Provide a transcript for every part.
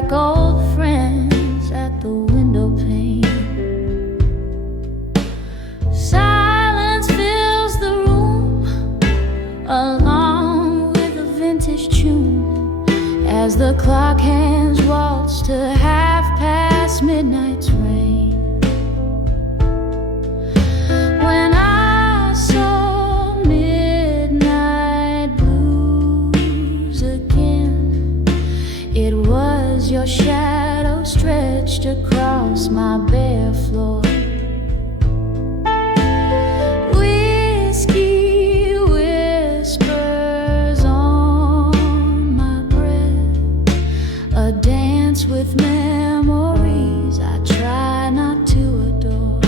like old friends at the window pane. Silence fills the room, along with a vintage tune, as the clock hands waltz to half past midnight's rain. When I saw midnight blues again, it was your shadow stretched across my bare floor. Whiskey whispers on my breath, a dance with memories I try not to adore.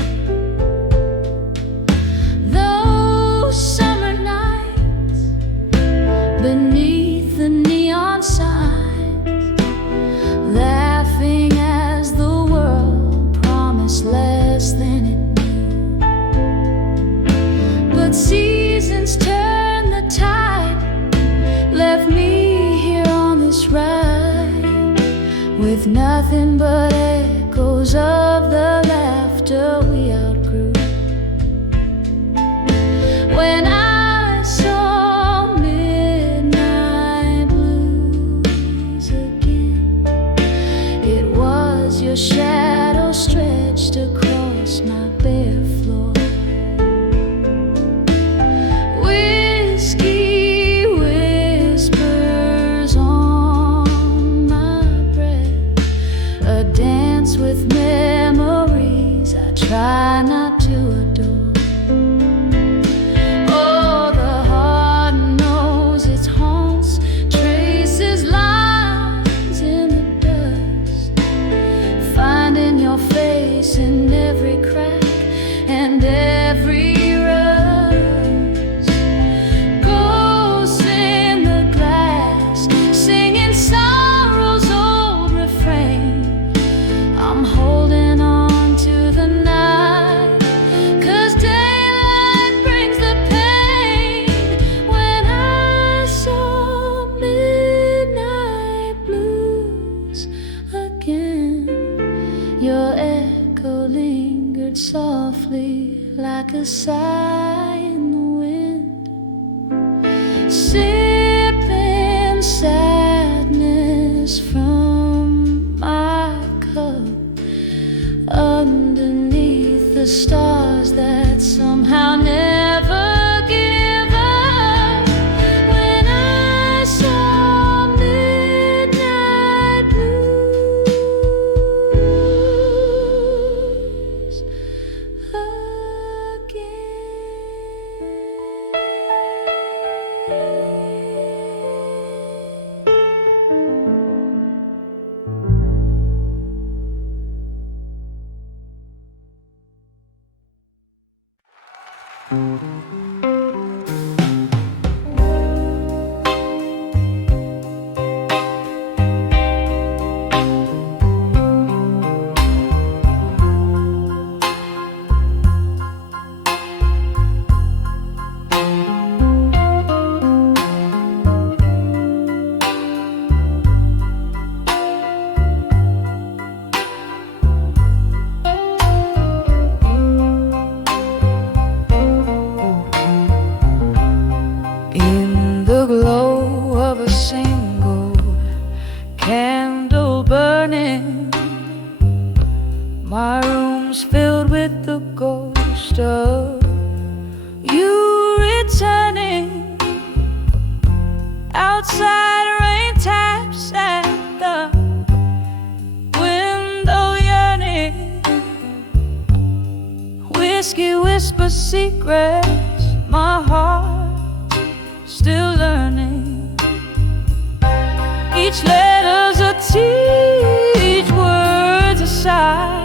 Those summer nights beneath the neon signs, laughing as the world promised less than it knew. But seasons turn the tide, left me here on this ride, with nothing but echoes of the laughter we outgrew. When I saw midnight blues again, it was your shadow stretched across my bare floor. Whiskey whispers on my breath, a dance with memories I try not to adore. Oh, the heart knows its haunts, traces lines in the dust, finding your face in every crack and every rust. Ghosts in the glass, singing sorrow's old refrain. I'm holding on to the night, 'cause daylight brings the pain. When I saw midnight blues again, your echo lingered softly like a sigh in the wind, sipping sadness from my cup underneath the stars that somehow never give up. When I saw midnight blues again. In the glow of a single candle burning, my room's filled with the ghost of you returning. Outside rain taps at the window yearning. Whiskey whispers secrets, my heart still learning. Each letter's a teach, words a sigh.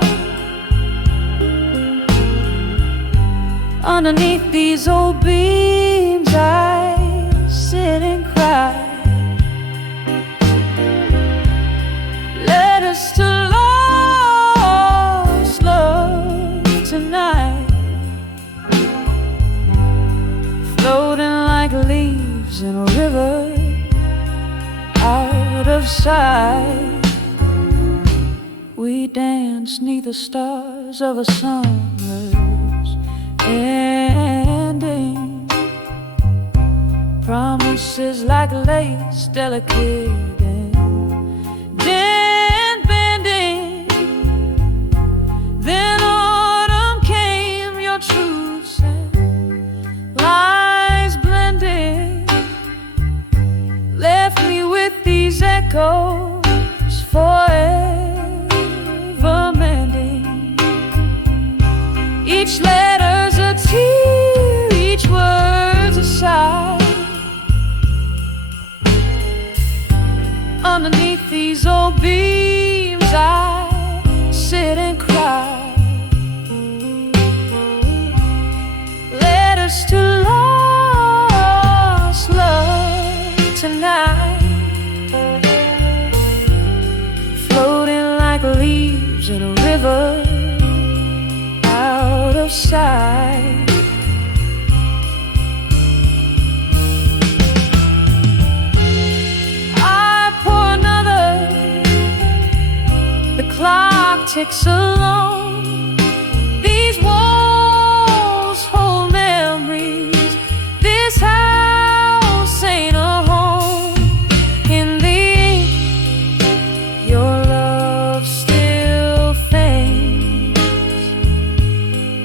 Underneath these old beams I sit and cry. Letters to lost love tonight, floating like leaves in a river out of sight. We danced 'neath the stars of a summer's ending. Promises like lace, delicate and bending. Then autumn came, your truths and lies blending. Left me with these echoes forever mending. Each letter's a tear, each word's a sigh. Underneath these old beams I sit and cry. Letters to lost love tonight, floating like leaves in a river out of sight. Clock ticks along. These walls hold memories. This house ain't a home. In the ink, your love still faints,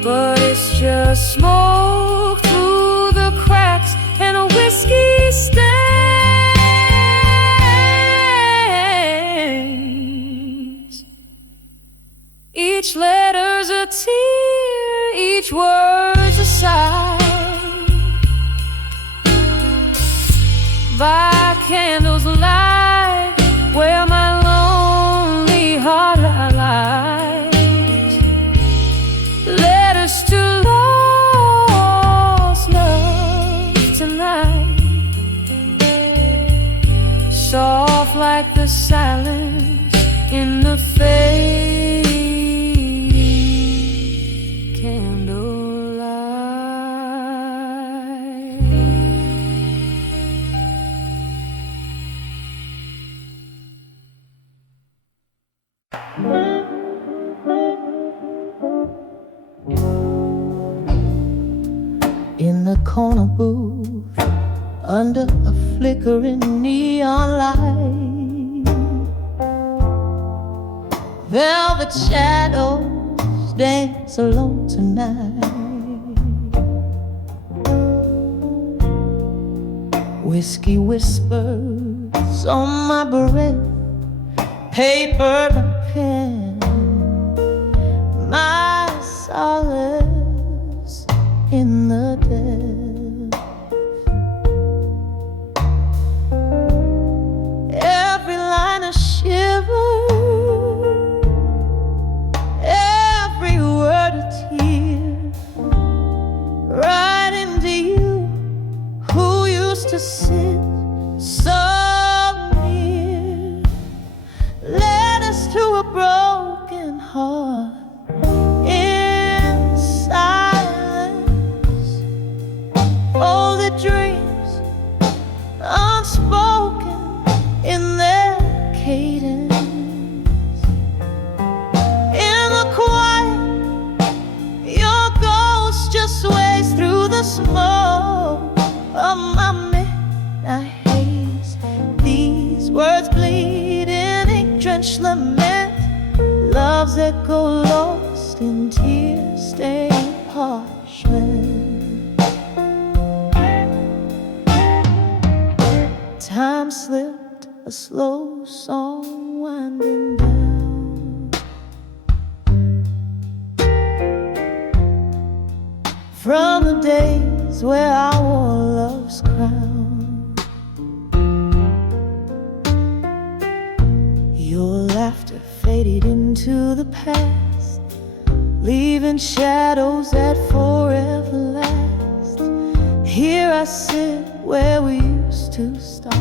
but it's just smoke through the cracks and a whiskey stain. Each letter's a tear, each word's a sigh. By candles light, where my lonely heart lies. Letters to lost love tonight, soft like the silence in the face. In the corner booth, under a flickering neon light, velvet shadows dance alone tonight. Whiskey whispers on my breath, paper and pen, my solace in the depths. Every line a shiver, every word a tear, right into you, who used to sit so near. Led us to a broken heart in silence. All the dreams unspoken in their cadence. In the quiet, your ghost just sways through the smoke of my midnight haze. These words bleed in ink-drenched lament, love's echo lost in tear-stained parchment. Time slipped, a slow song winding down. From the days where I wore love's crown, your laughter faded into the past, leaving shadows that forever last. Here I sit where we used to start,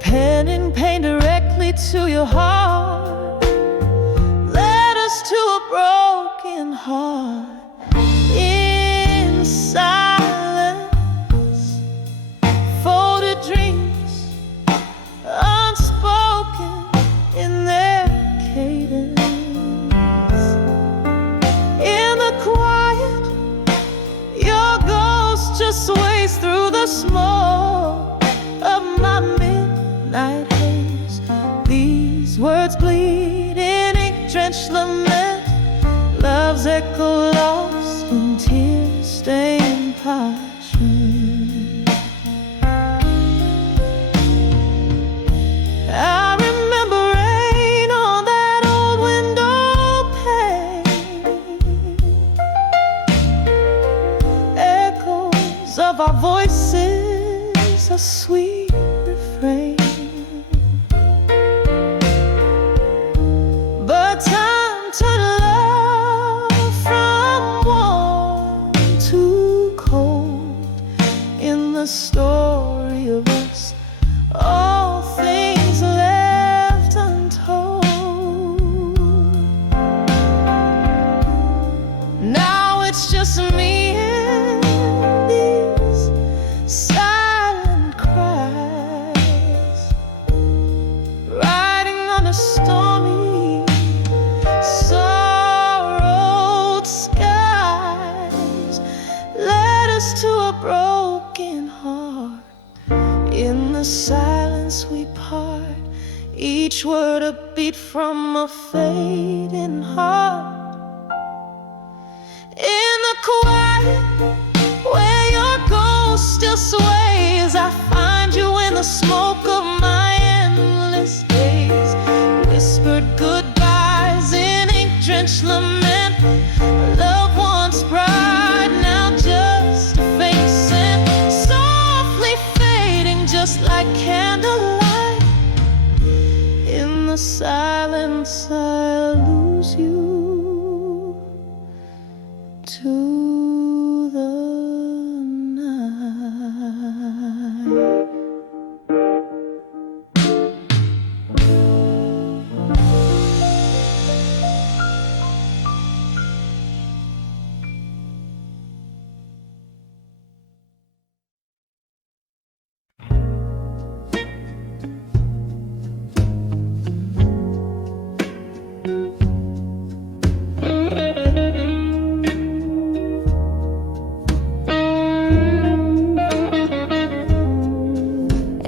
penning pain directly to your heart. Led us to a broken heart in silence. Folded dreams unspoken in their cadence. night haze. These words bleed in ink-drenched lament, love's echo lost in tear-stained parchment. I remember rain on that old window pane, echoes of our voices, a sweet refrain. But time turned love from warm to cold. In the story of us, all things left untold. Now it's just me and these silent cries, riding on the stormy, sorrowed skies. Led us to a broken heart. In the silence we part, each word a beat from a fading heart. In the quiet, where your ghost still sways, I find you in the smoke of my endless days. Whispered goodbyes in ink-drenched lament, love once bright, now just a faint scent, softly fading just like candlelight. In the silence I lose you to the night.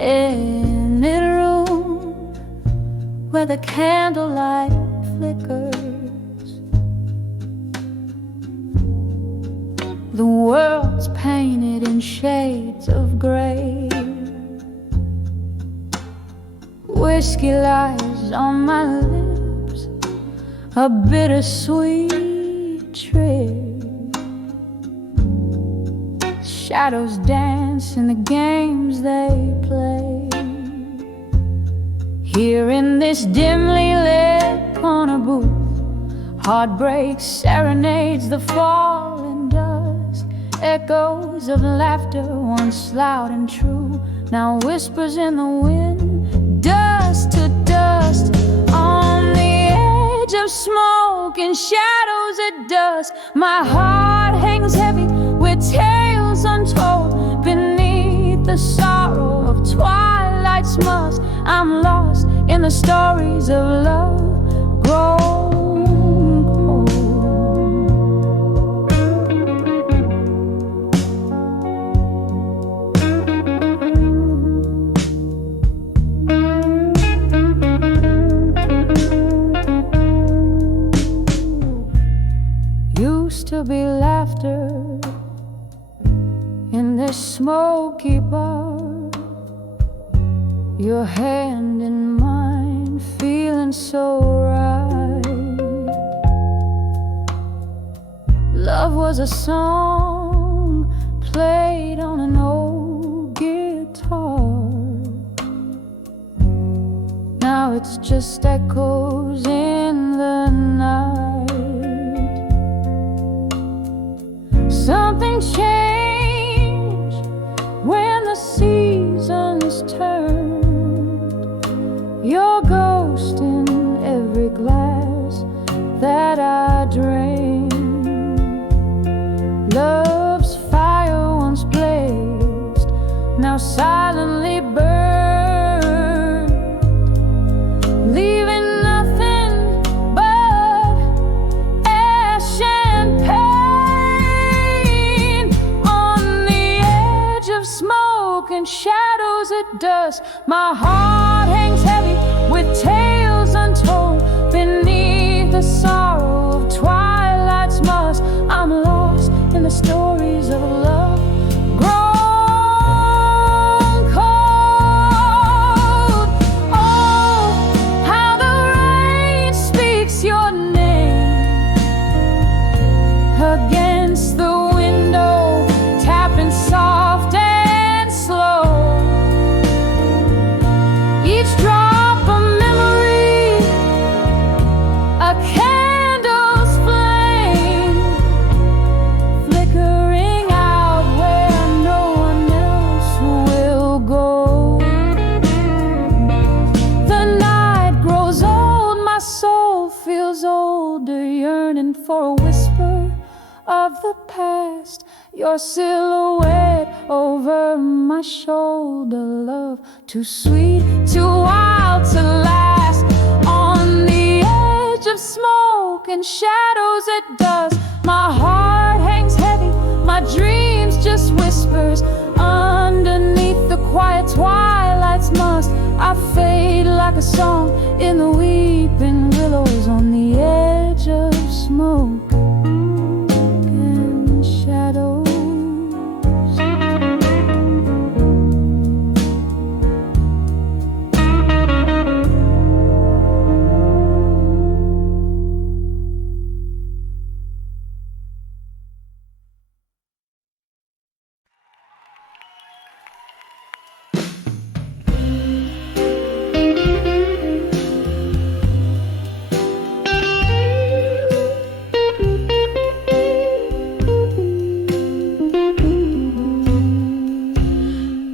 In a room where the candlelight flickers, the world's painted in shades of gray. Whiskey lies on my lips, a bittersweet trick. Shadows dance in the games they play. Here in this dimly lit corner booth, heartbreak serenades the falling dusk. Echoes of laughter once loud and true, now whispers in the wind, dust to dust. On the edge of smoke and shadows at dusk, my heart hangs heavy with tales untold. Beneath the sorrow of twilight's musk, I'm lost in the stories of love grown cold. Used to be laughter in this smoky bar, your hand in mine, feeling so right. Love was a song played on an old guitar. Now it's just echoes in the night. Something changed when the seasons turned. Your ghost in every glass that I drained. Love's fire once blazed, now silently burned, leaving nothing but ash and pain. On the edge of smoke and shadows at dusk, my heart heart hangs heavy with tales untold beneath the sorrow of twilight's musk. I'm lost in the stories of love grown cold. Oh, how the rain speaks your name against the window, tapping soft and slow. Each drop a memory, a candle's flame, flickering out where no one else will go. The night grows old, my soul feels older, yearning for a whisper of the past, your silhouette over my shoulder. Love too sweet, too wild to last. On the edge of smoke and shadows at dusk, my heart hangs heavy, my dreams just whispers. Underneath the quiet twilight's musk, I fade like a song in the weeping willows. On the edge of smoke and shadows.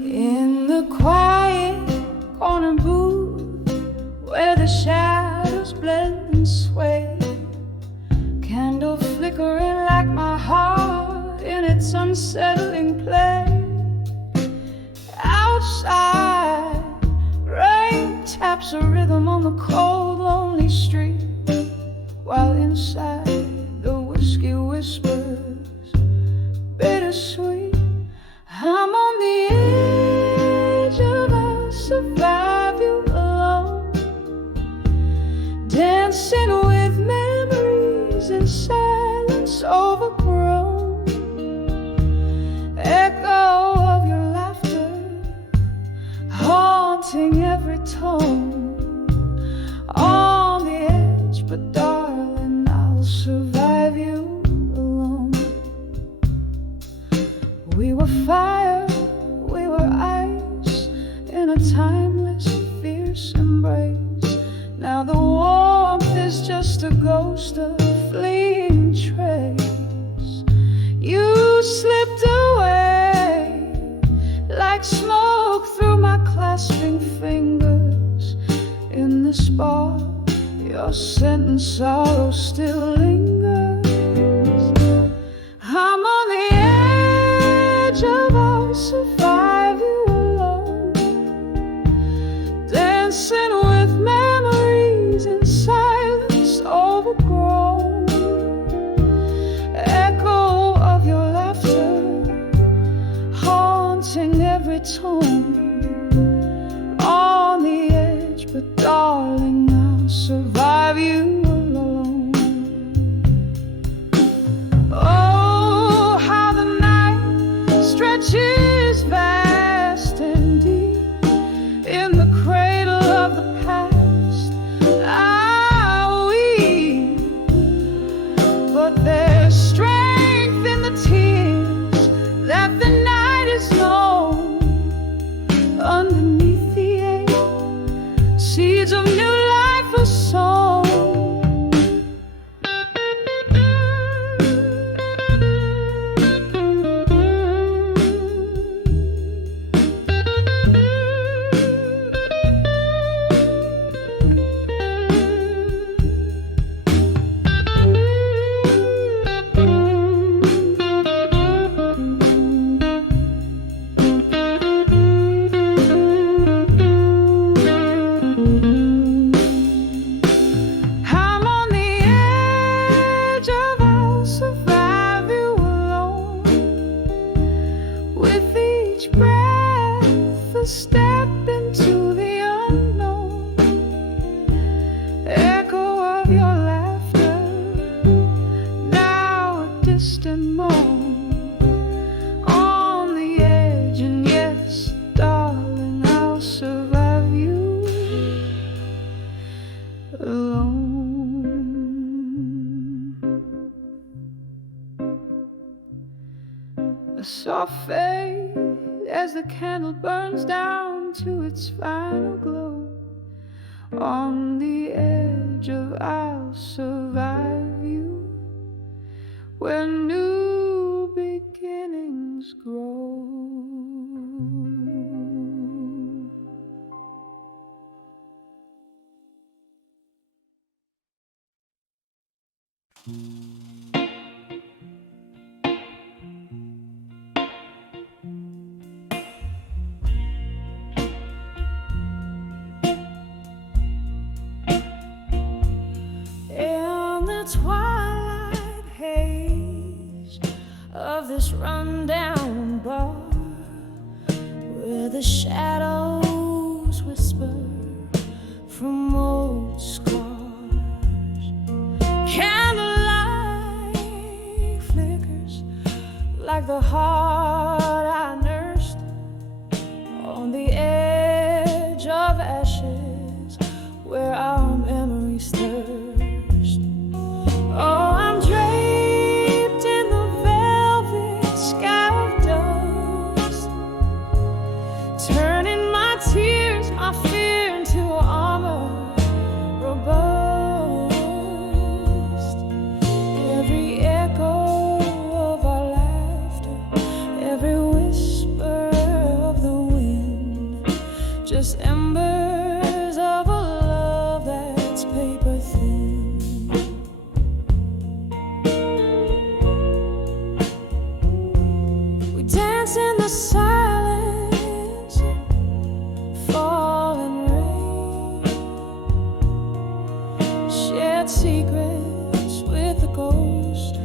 In the quiet corner booth where the shadows blend and sway, candle flickering like my heart in its unsettling play. Outside, rain taps a rhythm on the cold, lonely street, while inside the whiskey whispers bittersweet. I'm on the edge of a survive you alone, dancing with memories in silence overgrown. Echo of your laughter haunting every tone. On the edge, but darling, I'll survive you alone. We were fire, we were ice, in a timeless, fierce embrace. Now the warmth is just a ghost, a fleeting trace. You slipped away like smoke through my clasping fingers. In the spark, your scent and sorrow still lingers. I'm on the edge of our survive you alone, dancing with memories in silence overgrown. Echo of your laughter haunting every tone. On the edge, but darling, I'll survive you alone. Oh, how the night stretches vast and deep in the cradle of the past. I weep, but there's strength in the tears that the night is known. Underneath the ache, seeds of new life are sown. I'll fade as the candle burns down to its final glow. On the edge of I'll survive you, where new beginnings grow. In the twilight haze of this rundown bar, where the shadows whisper from old scars, candlelight flickers like the heart I nursed on the edge of ashes where our memories thirst. Oh, I'm draped in the velvet sky of dust, turning my tears, my fear into armor robust. Every echo of our laughter, every whisper of the wind, just embers of a love that's paper thin. Dance in the silence, falling rain, shared secrets with the ghost,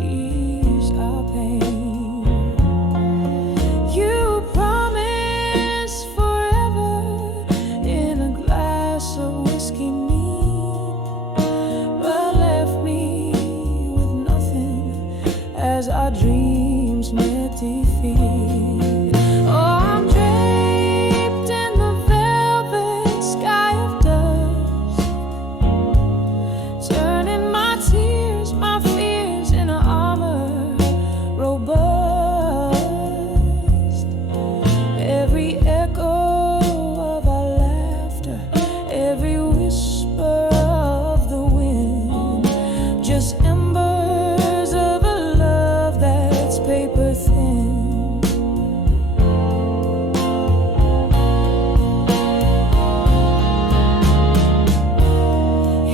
ease our pain. You promised forever in a glass of whiskey neat, but left me with nothing as our dreams met defeat. Oh, I'm draped in the velvet sky of dust, turning my tears, my fears into armor robust. Every echo of our laughter, every whisper of the wind, just embers of a love that's paper thin.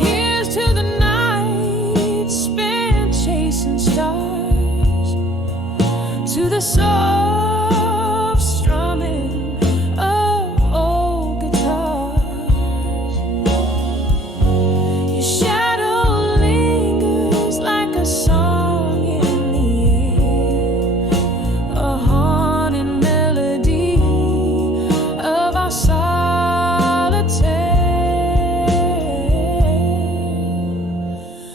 Here's to the night spent chasing stars, to the soft strumming of old guitars. Your shadow lingers like a song in the air, a haunting melody of our solitaire.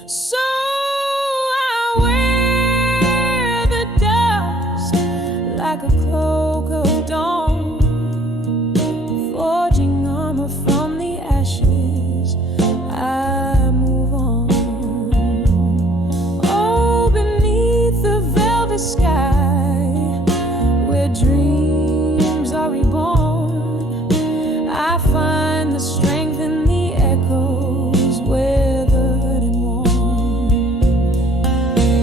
So I wear the dust like a cloak of dawn, forging armor from the ashes. I move on. Oh, beneath the velvet sky, where dreams are reborn, I find the strength in the echoes, weathered and worn.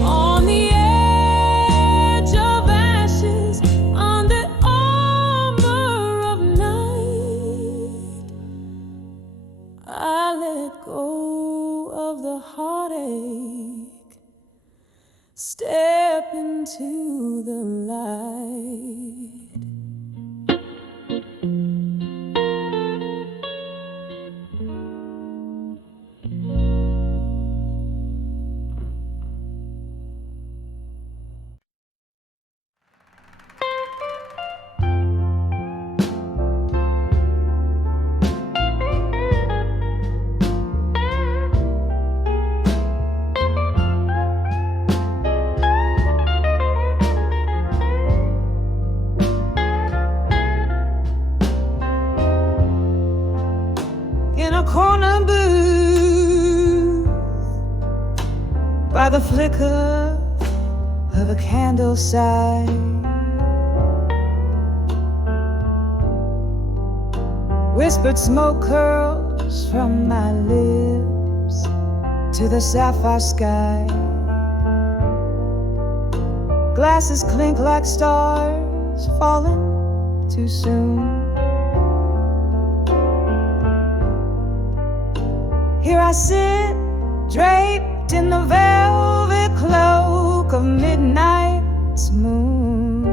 On the edge of ashes, under armor of night, I let go of the heartache, step into the light. In a corner booth, by the flicker of a candle side, Whispered smoke curls from my lips to the sapphire sky. Glasses clink like stars falling too soon. Here I sit, draped in the velvet cloak of midnight's moon.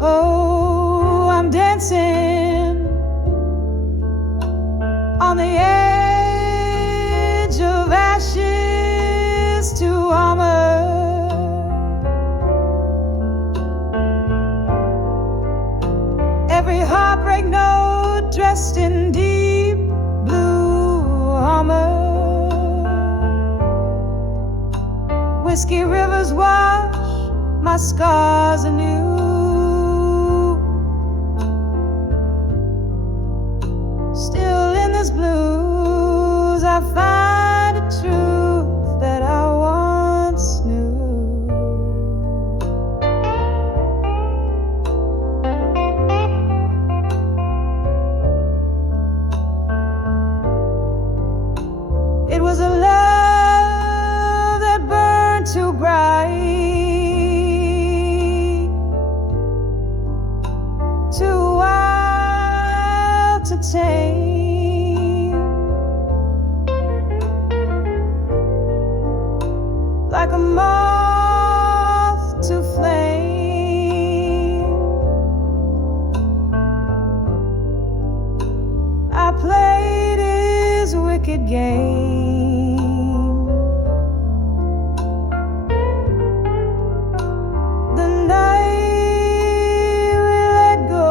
Oh, I'm dancing on the edge of ashes to armor. Every heartbreak note dressed in deep blue armor. Whiskey rivers wash my scars anew. Still in this blues I find a truth that I once knew. It was a love that burned too bright, too wild to tame. Like a moth to flame, I played his wicked game. The night we let go,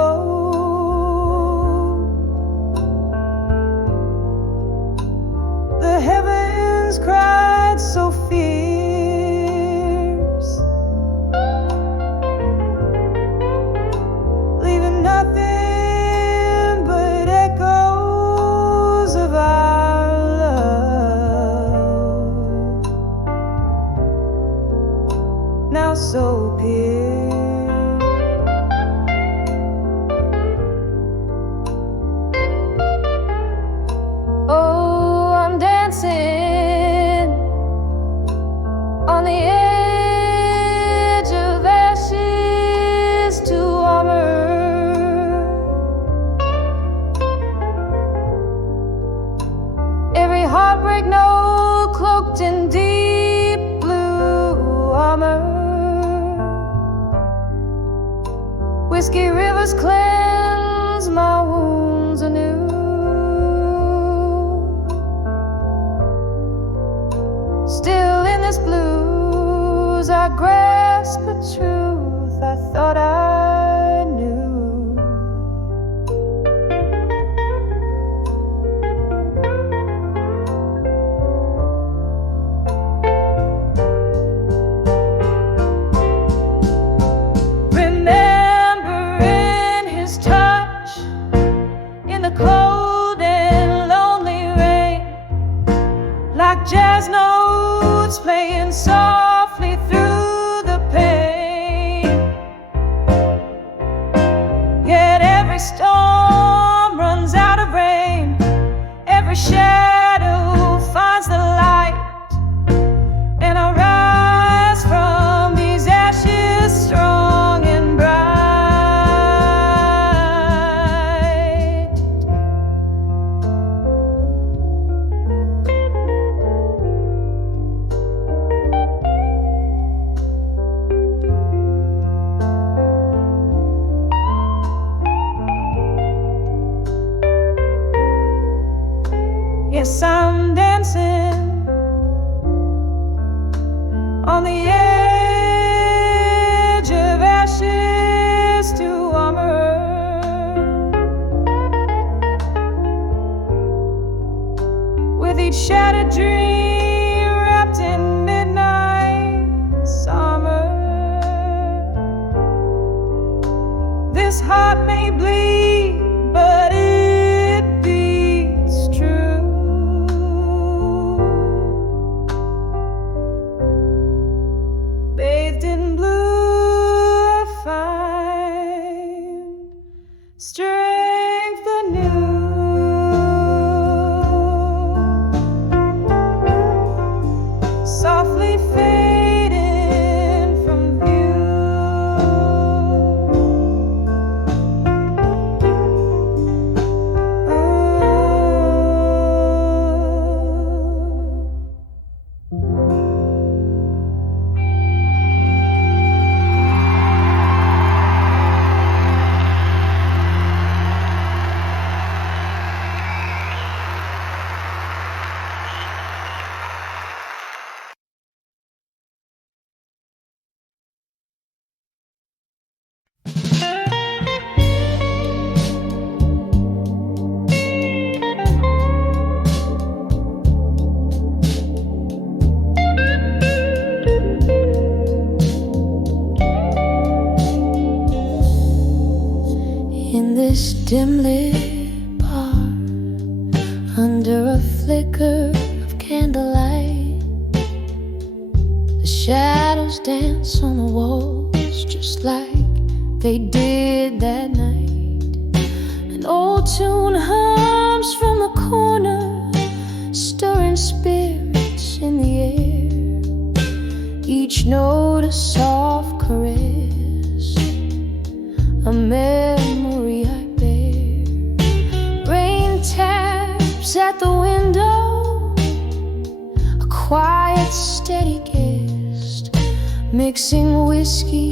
the heavens cried so fierce, leaving nothing but echoes of our love, now so pierced. Oh, I'm dancing on the edge of ashes to armor. Every heartbreak note cloaked in deep blue armor. Whiskey rivers cleanse my wounds anew. Still in this blues I grasp a truth I thought I knew. Remembering his touch in the cold and lonely rain, like jazz notes playing softly through the pain. Yet every storm runs out of rain, every shadow finds the light, and I rise from these ashes strong and bright. Yes, I'm dancing on the edge of ashes to armor. With each shattered dream wrapped in midnight summer. This heart may bleed, but it beats true. Bathed in blue, I find dim lit bar under a flicker of candlelight. The shadows dance on the walls just like they did that night. An old tune hums from the corner, stirring spirits in the air. Each note a soft caress, a memory I bear. Rain taps at the window, a quiet, steady guest, mixing whiskey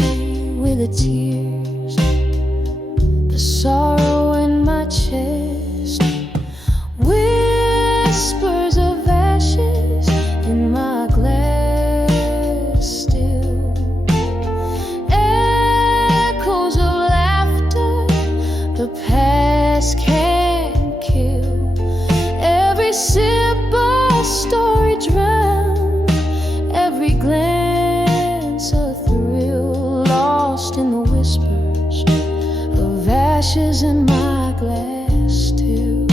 with the tears, the sorrow in my chest. Whispers of ashes in my glass still, echoes of laughter the past can't kill. Every sip a story drowned, every glance a thrill, lost in the whispers of ashes in my glass still.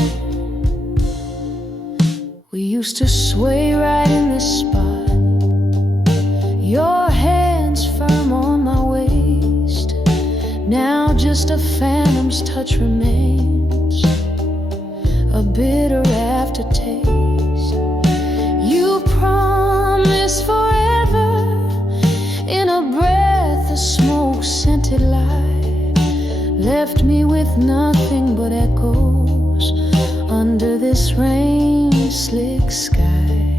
We used to sway right in this spot, your hands firm on my waist. Now just a phantom's touch remains, a bitter aftertaste. You promised forever in a breath of smoke-scented light, left me with nothing but echoes under this rain-slick sky.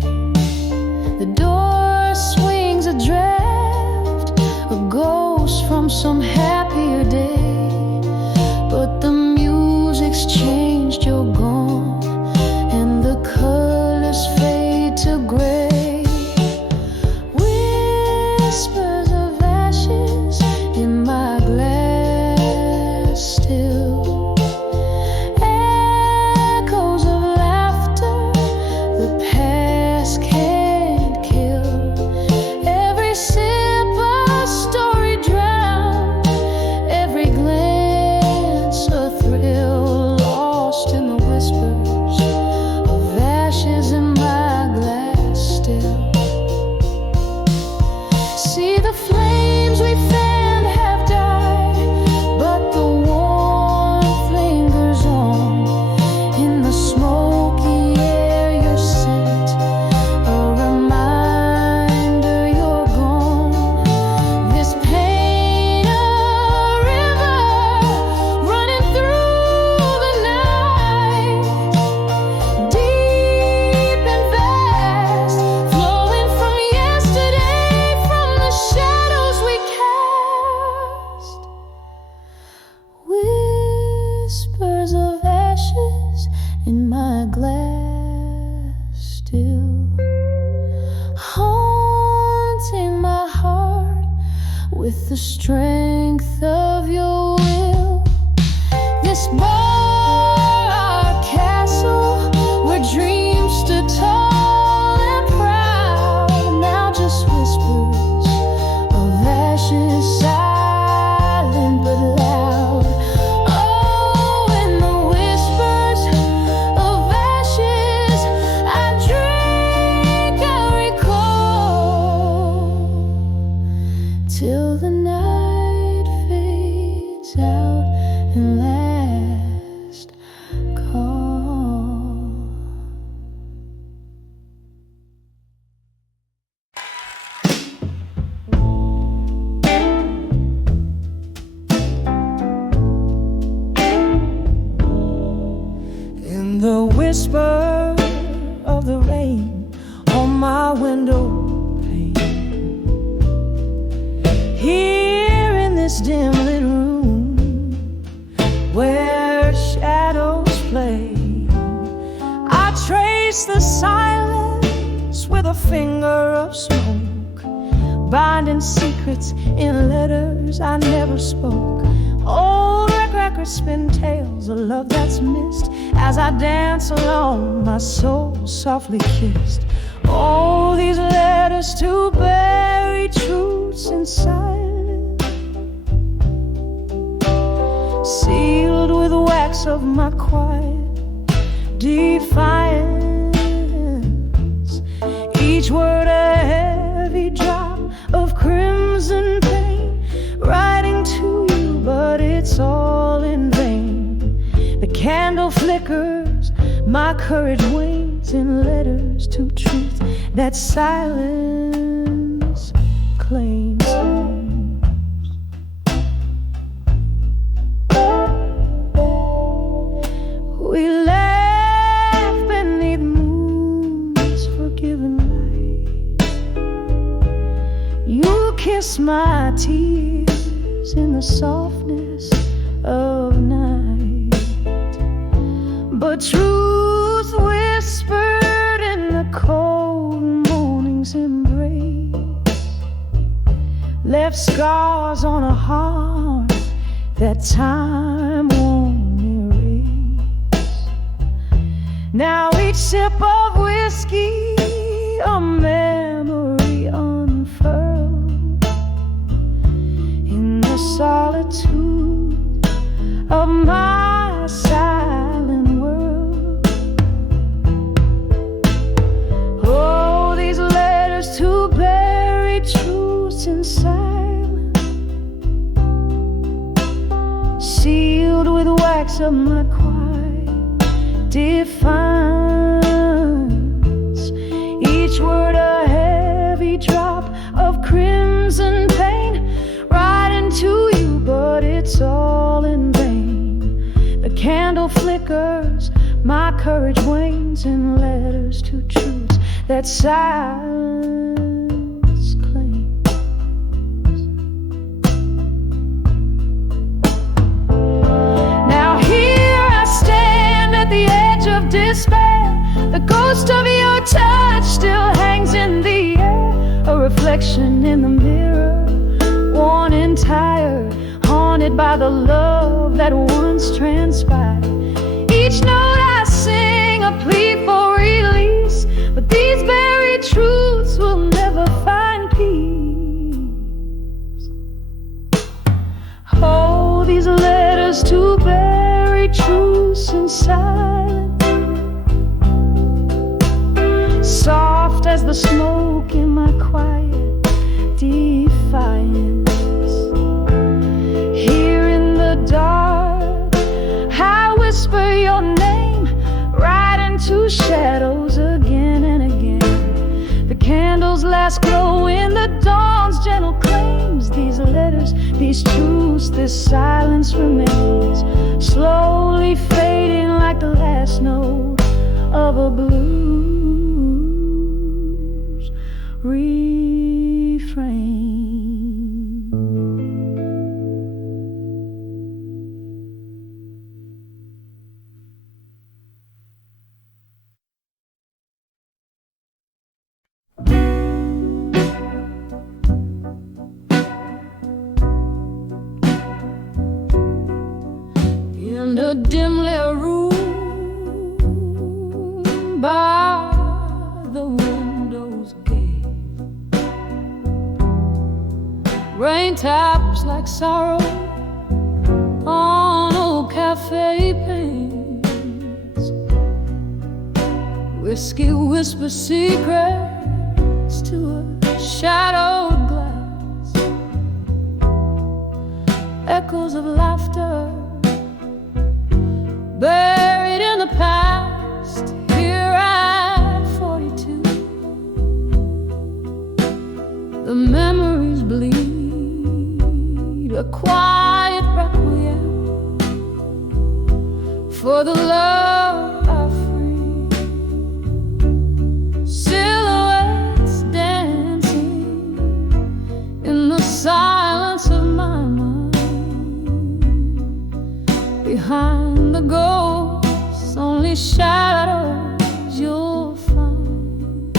The door swings a draft, a ghost from some happier day, but the music's changed, you're gone, and the colors fade to gray. Whispers of ashes in my glass still, echoes of laughter the past can't kill. Every sip a story drowned, every glance a thrill, lost in the whispers of ashes in my glass still. See, the flames we fanned have died, but the warmth lingers on. In the smoky air, your scent, a reminder you're gone. This pain, a river running through the night, deep and vast, flowing from yesterday, from the shadows we cast. Whispers of ashes in my glass still, haunting my heart with the strength of your will. This bar, our castle, where dreams stood tall and proud, now just whispers of ashes, silent but loud. Oh, in the whispers of ashes, I drink, I recall, till the night fades out and last call. In the whisper of the rain on my window pane, here in this dim lit room where shadows play, I trace the silence with a finger of smoke, binding secrets in letters I never spoke. Old records spin tales of love that's missed as I dance along, my soul softly kissed. Oh, these letters to bury truths in silence, sealed with wax of my quiet defiance. Each word a heavy drop of crimson pain, writing to you, but it's all in vain. The candle flickers, my courage wanes in letters to truth that silence claims. We laugh beneath moon's forgiven light. You kiss my tears in the softness of night. But truth whispered in the cold morning's embrace left scars on a heart that time won't erase. Now each sip of whiskey, a memory unfurled in the solitude of my silent world. Oh, these letters to bury truths in silence, sealed with wax of my quiet defiance. Each word a heavy drop of crimson pain, writing to you, but it's all in vain. The candle flickers, my courage wanes in letters to truths that silence claims. Now here I stand at the edge of despair. The ghost of your touch still hangs in the air, a reflection in the mirror, worn and tired, haunted by the love that once transpired. Each note I sing a plea for release, but these buried truths will never find peace. Oh, these letters to buried truths in silence, soft as the smoke in my quiet defiance. Here in the dark, I whisper your name, right into shadows again and again. The candle's last glow in the dawn's gentle claims. These letters, these truths, this silence remains, slowly fading like the last note of a blues refrain. In a dimly room by the window's gate, rain taps like sorrow on old cafe panes. Whiskey whispers secrets to a shadowed glass, echoes of laughter buried in the past. Here at 42, the memories bleed, a quiet requiem for the love I free. Silhouettes dancing in the silence of my mind. Behind the ghosts, only shadows you'll find.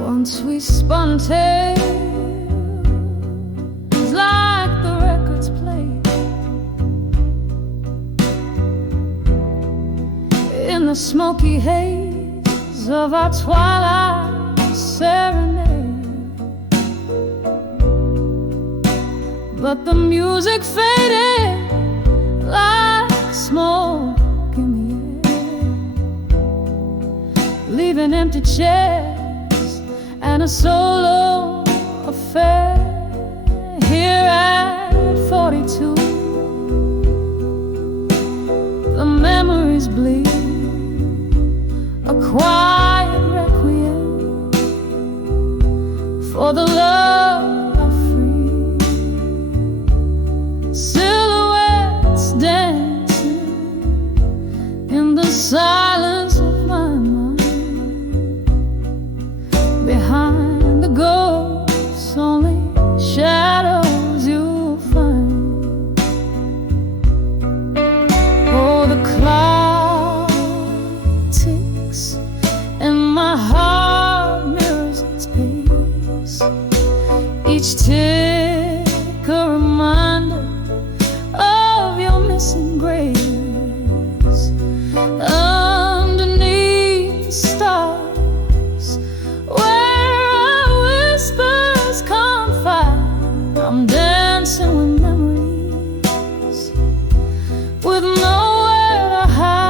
Once we spun tales like the records played in the smoky haze of our twilight serenade. but the music faded like smoke in the air, leaving empty chairs and a solo affair. Here at 42, the memories bleed, a quiet requiem for the love I free. Silhouettes dancing in the silence of my mind. Behind the ghosts, only shadows you'll find. Oh, the clock ticks and my heart mirrors its pace. Each tick a reminder of your missing grace. Underneath the stars, where our whispers confide, I'm dancing with memories, with nowhere to hide.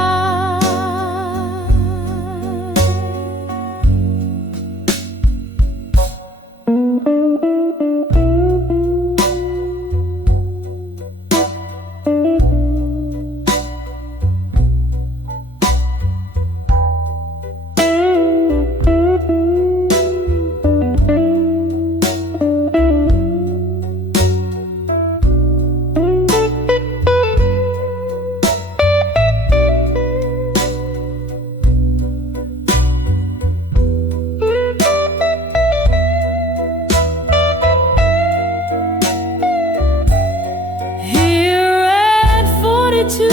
Here at 42,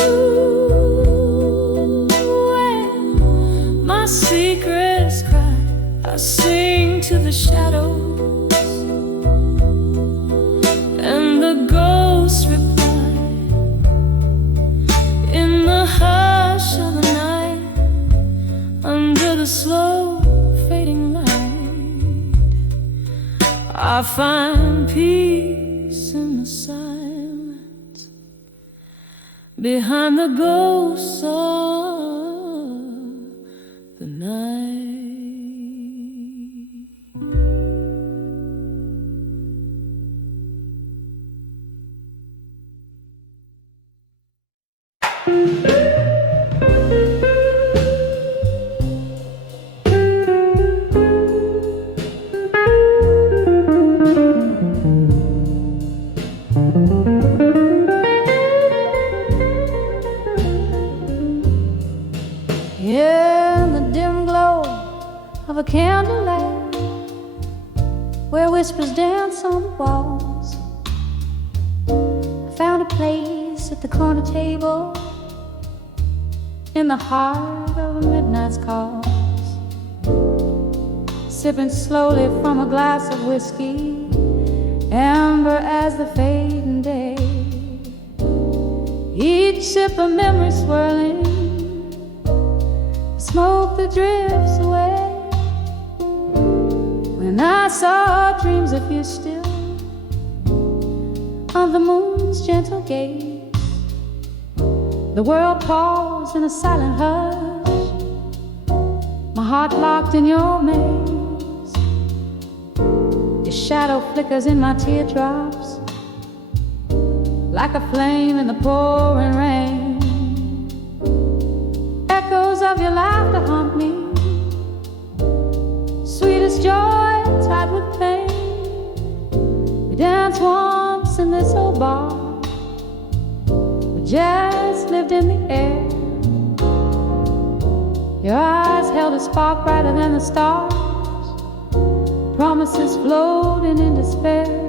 where my secrets cry, I sing to the shadows, and the ghosts reply in the hush of the night, under the slow fading light. I find peace in the silence, behind the ghosts of the night. In the dim glow of a candlelight, where whispers dance on the walls, I found a place at the corner table in the heart of a midnight's cause, sipping slowly from a glass of whiskey, amber as the fading day. Each sip a memory swirling, smoke that drifts away. When I saw dreams of you still on the moon's gentle gaze, the world paused in a silent hush, my heart locked in your maze. Your shadow flickers in my teardrops like a flame in the pouring rain. Echoes of your laughter haunt me, sweetest joy tied with pain. We danced once in this old bar, where jazz lived in the air. Your eyes held a spark brighter than the stars, promises floating in despair.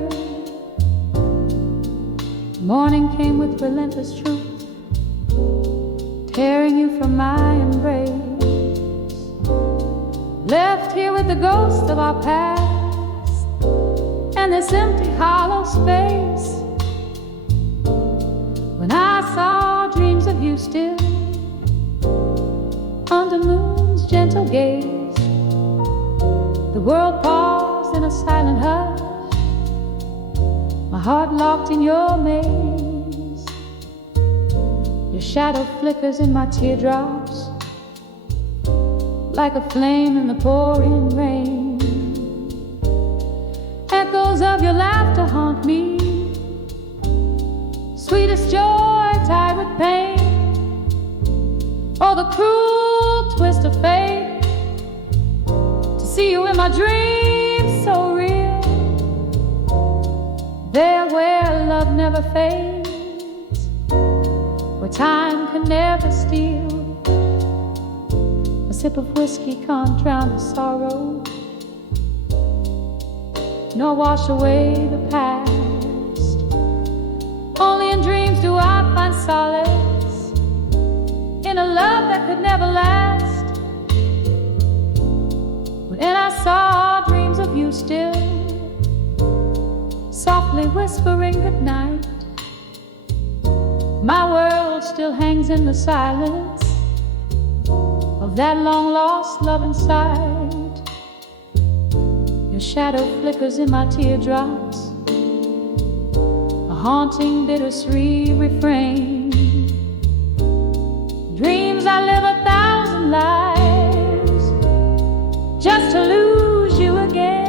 Morning came with relentless truth, tearing you from my embrace. Left here with the ghost of our past and this empty hollow space. When I saw dreams of you still under moon's gentle gaze, the world paused in a silent hush, my heart locked in your maze. Your shadow flickers in my teardrops like a flame in the pouring rain. Echoes of your laughter haunt me, sweetest joy tied with pain. Oh, the cruel twist of fate to see you in my dreams so real. There where love never fades, where time can never steal. A sip of whiskey can't drown the sorrow, nor wash away the past. Only in dreams do I find solace in a love that could never last. When I saw dreams of you still, softly whispering goodnight, my world still hangs in the silence of that long-lost love inside. Your shadow flickers in my teardrops, a haunting bittersweet refrain. Dreams I live 1,000 lives just to lose you again.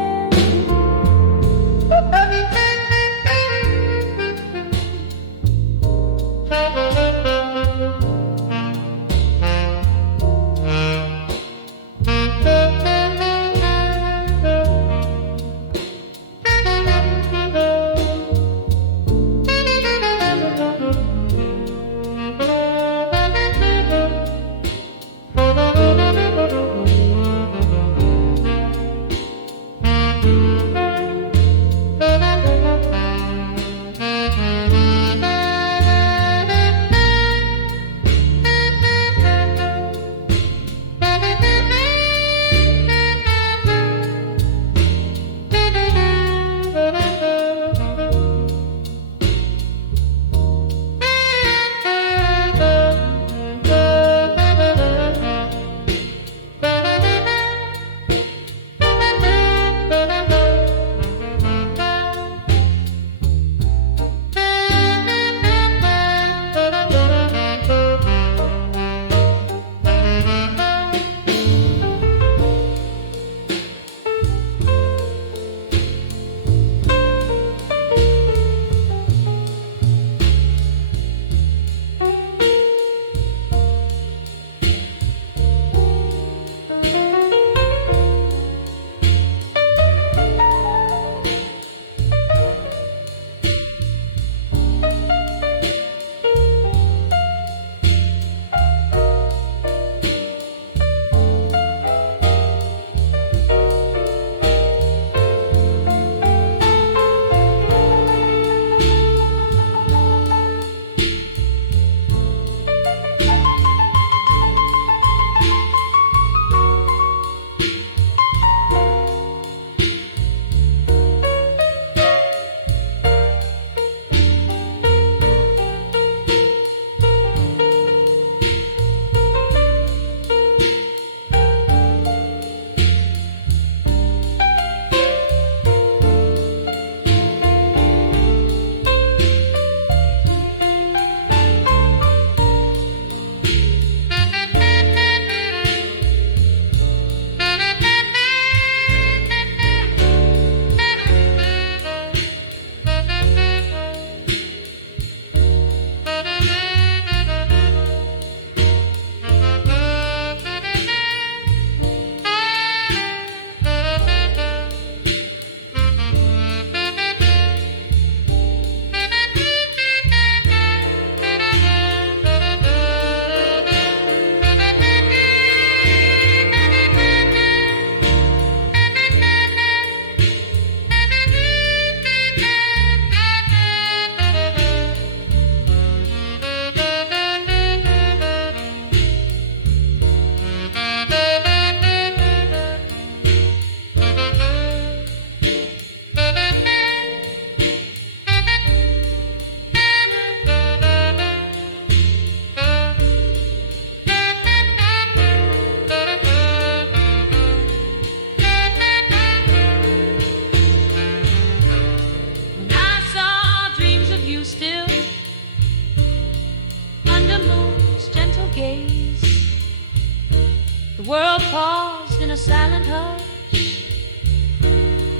world paused in a silent hush,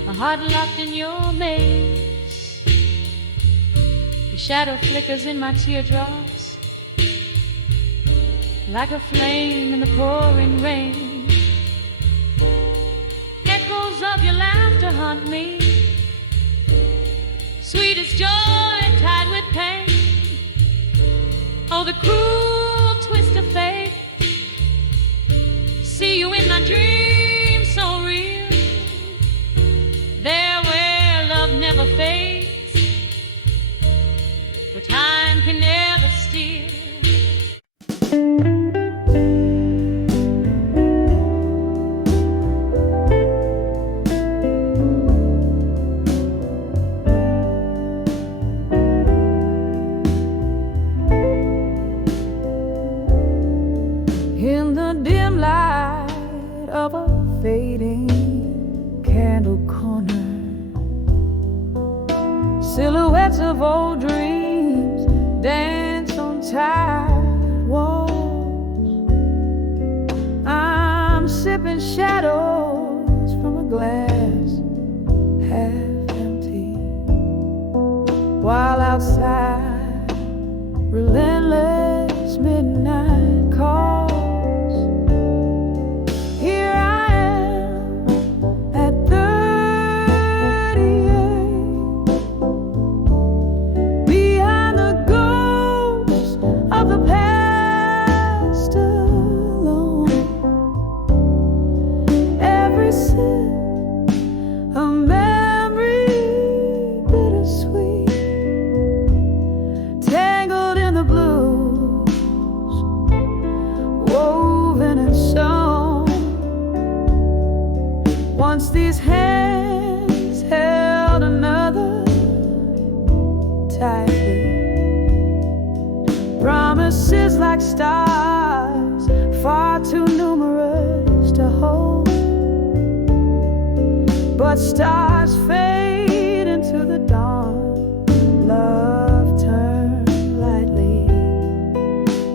my heart locked in your maze. Your shadow flickers in my teardrops like a flame in the pouring rain. Echoes of your laughter haunt me, sweet as joy tied with pain. Oh, the cruel twist of fate. See you in my dreams so real, there where love never fades, where time can never steal. In the dim light of a fading candle corner, silhouettes of old dreams dance on tired walls. I'm sipping shadows from a glass half empty, while outside relentless midnight calls. Once these hands held another tightly, promises like stars, far too numerous to hold. But stars fade into the dawn, love turned lightly.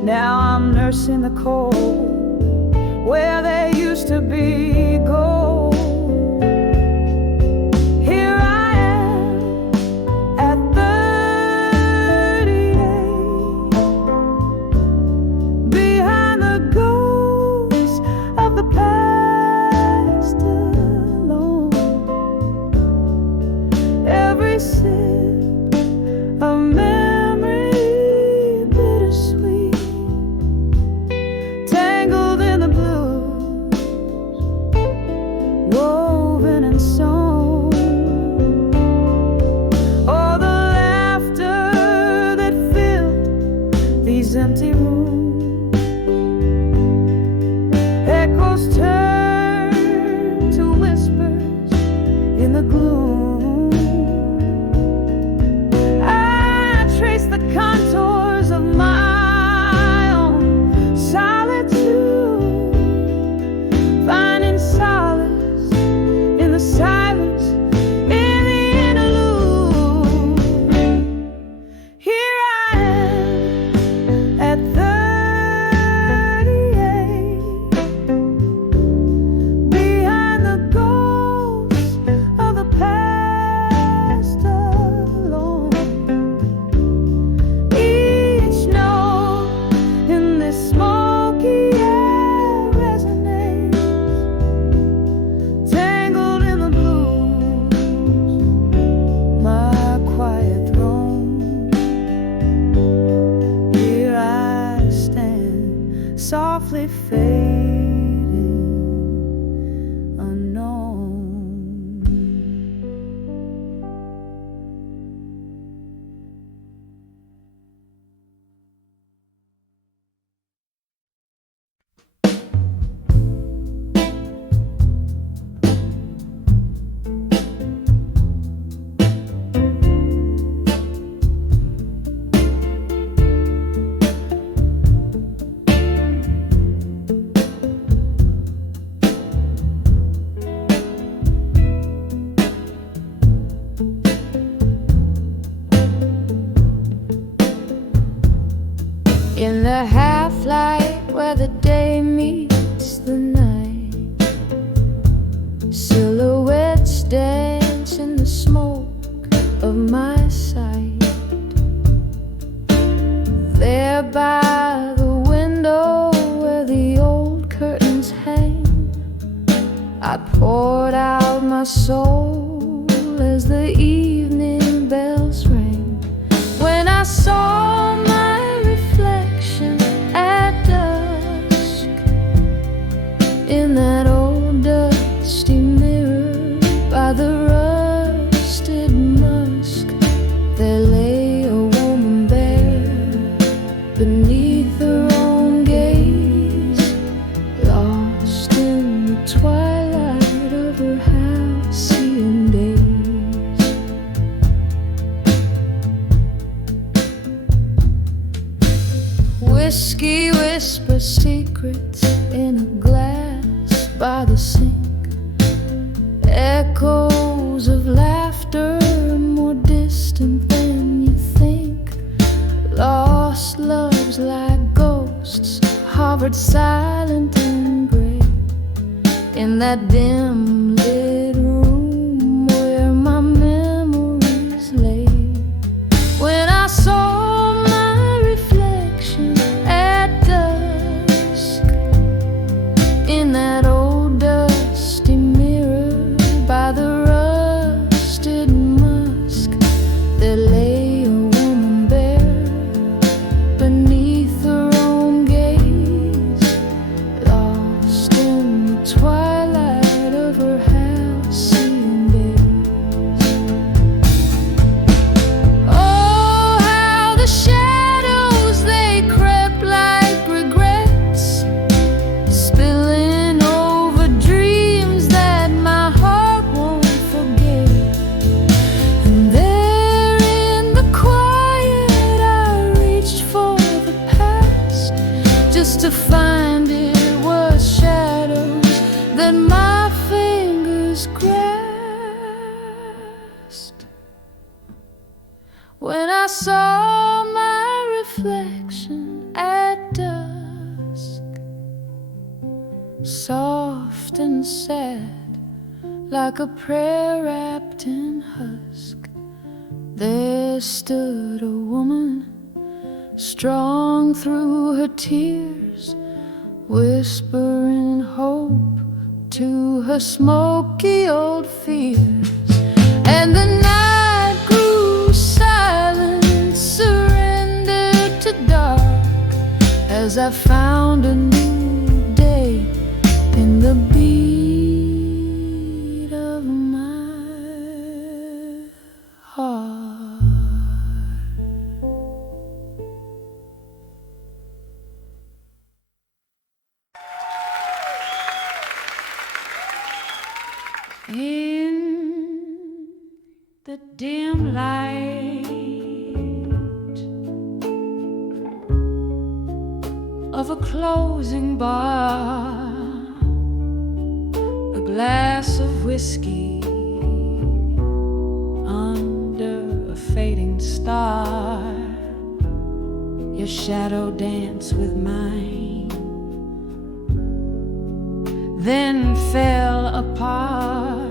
Now I'm nursing the cold where there used to be gold. Empty room, echoes turn to whispers in the gloom. I trace the contours of my own solitude, finding solace in the silence, in the interlude. Here I am at 38, behind the ghosts of the past alone. Each note in this smoky air resonates, tangled in the blues, my quiet throne. Here I stand, softly fading, unknown. In the half light where the day meets the night, There by the window where the old curtains hang, I poured out my soul as the evening bells rang. When I saw my reflection at dusk in that old dusty mirror by the rusted musk, there lay a woman bare beneath her own gaze, lost in the twilight of her halcyon days. Whiskey whispers secrets in a glass by the sink, echoes of laughter more distant than you think. Lost loves like ghosts hovered silent and gray in that dim lit room where my memories lay. When I saw my reflection at dusk in that old dusty mirror by the rusted musk, there lay a woman bare beneath her own gaze, lost in the twilight of her halcyon days. Oh, how the shadows they crept like regrets, spilling over dreams that my heart won't forget. And there in the quiet I reached for the past, just to find it was shadows that my fingers grasped. When I saw my reflection at dusk, soft and sad, like a prayer wrapped in husk, there stood a woman, strong through her tears, whispering hope to her smoky old fears. And the night grew silent, surrendered to dark, as I found a new day in the beat of my heart. In the dim light of a closing bar, a glass of whiskey under a fading star, your shadow danced with mine, then fell apart.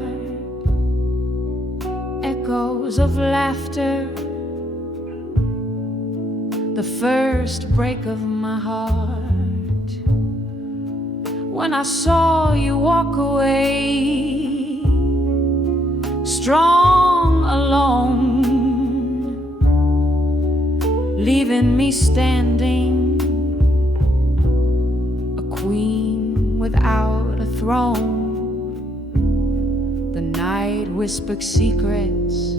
Echoes of laughter, the first break of my heart. When I saw you walk away, strong alone, leaving me standing, a queen without a throne. The night whispered secrets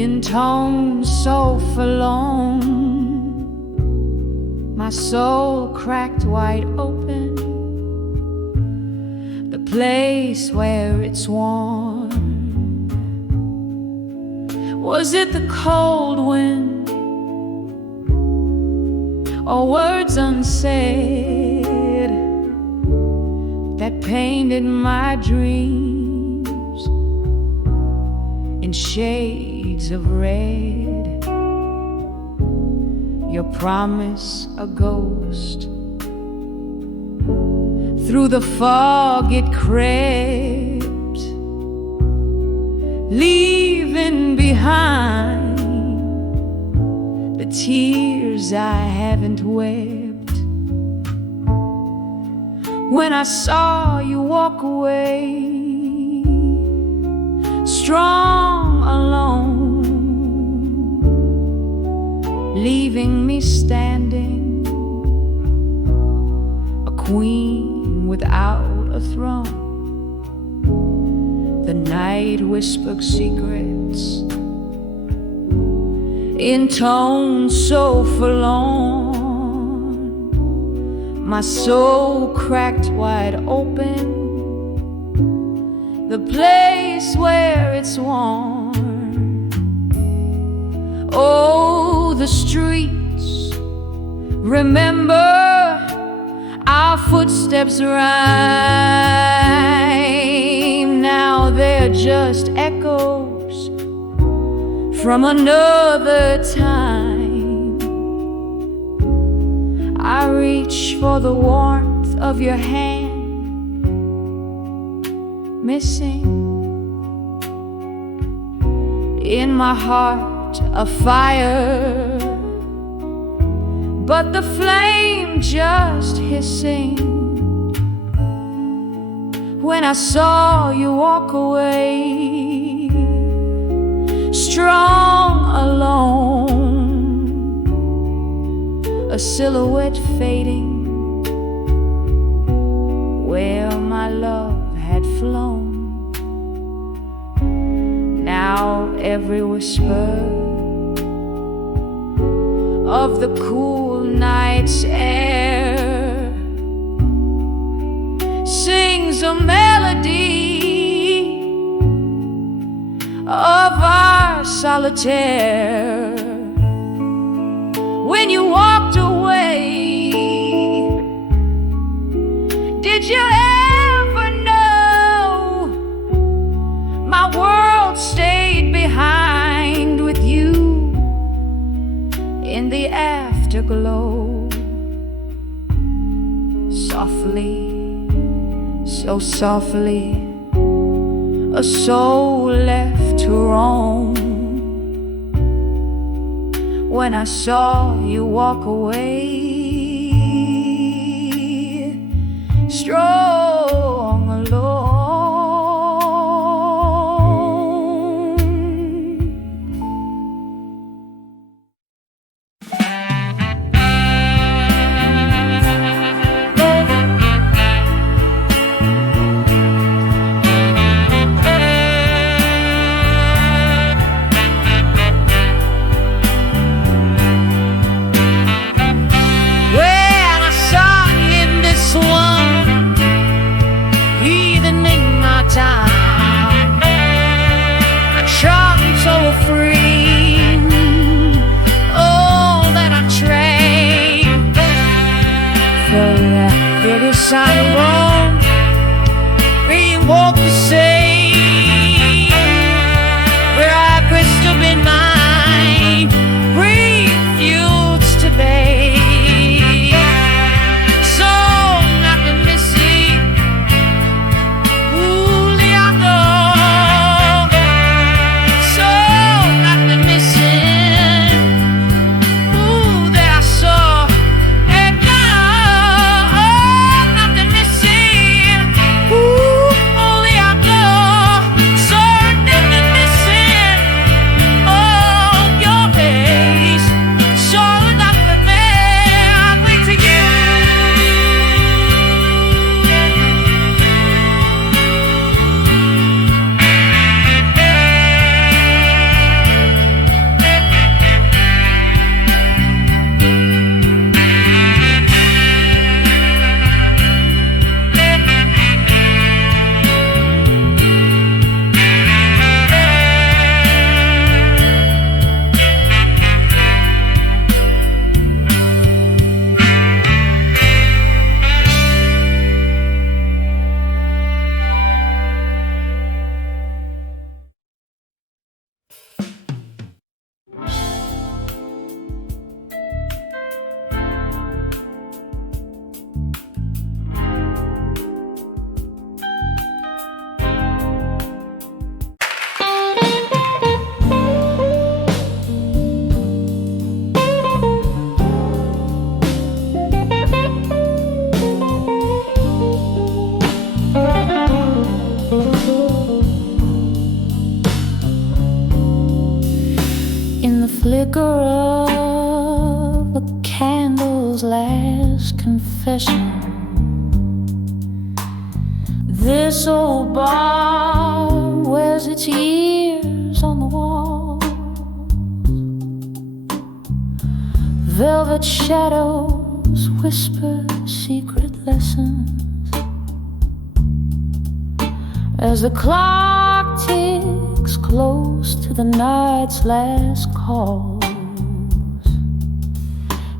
in tones so forlorn. My soul cracked wide open, the place where it's warm. Was it the cold wind or words unsaid that painted my dreams in shades of red? Your promise a ghost, through the fog it crept, leaving behind the tears I haven't wept. When I saw you walk away, strong alone, leaving me standing, a queen without a throne. The night whispered secrets in tones so forlorn. My soul cracked wide open, the place where it's worn. Oh, the streets, remember our footsteps rhyme. Now they're just echoes from another time. I reach for the warmth of your hand, missing in my heart a fire, but the flame just hissing. When I saw you walk away, strong alone, a silhouette fading where my love had flown. Now every whisper of the cool night's air sings a melody of our solitaire. When you walked away, did you ever know my world stayed behind with you in the afterglow? Softly, so softly, a soul left to roam. When I saw you walk away, strong alone. Side alone, being walked the same, where I could still be mine, refused to bathe. So I've been missing, ooh, Leandro. So I've been missing, ooh, that I saw. And now April's last confession. This old bar wears its years on the wall. Velvet shadows whisper secret lessons as the clock ticks close to the night's last calls.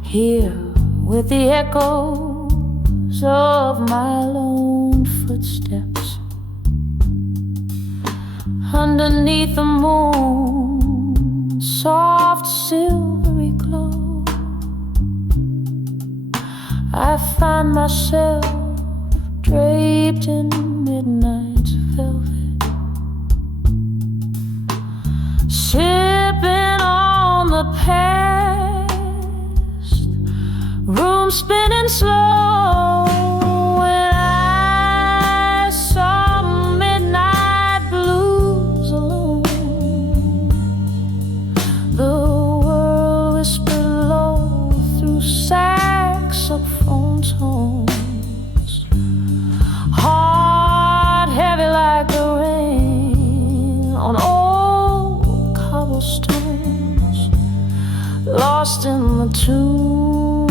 Here with the echoes of my lone footsteps underneath the moon's soft silvery glow, I find myself draped in midnight's velvet, sipping on the past, room spinning slow. When I saw midnight blues alone, the world whispered low through saxophone tones, heart heavy like the rain on old cobblestones, lost in the tune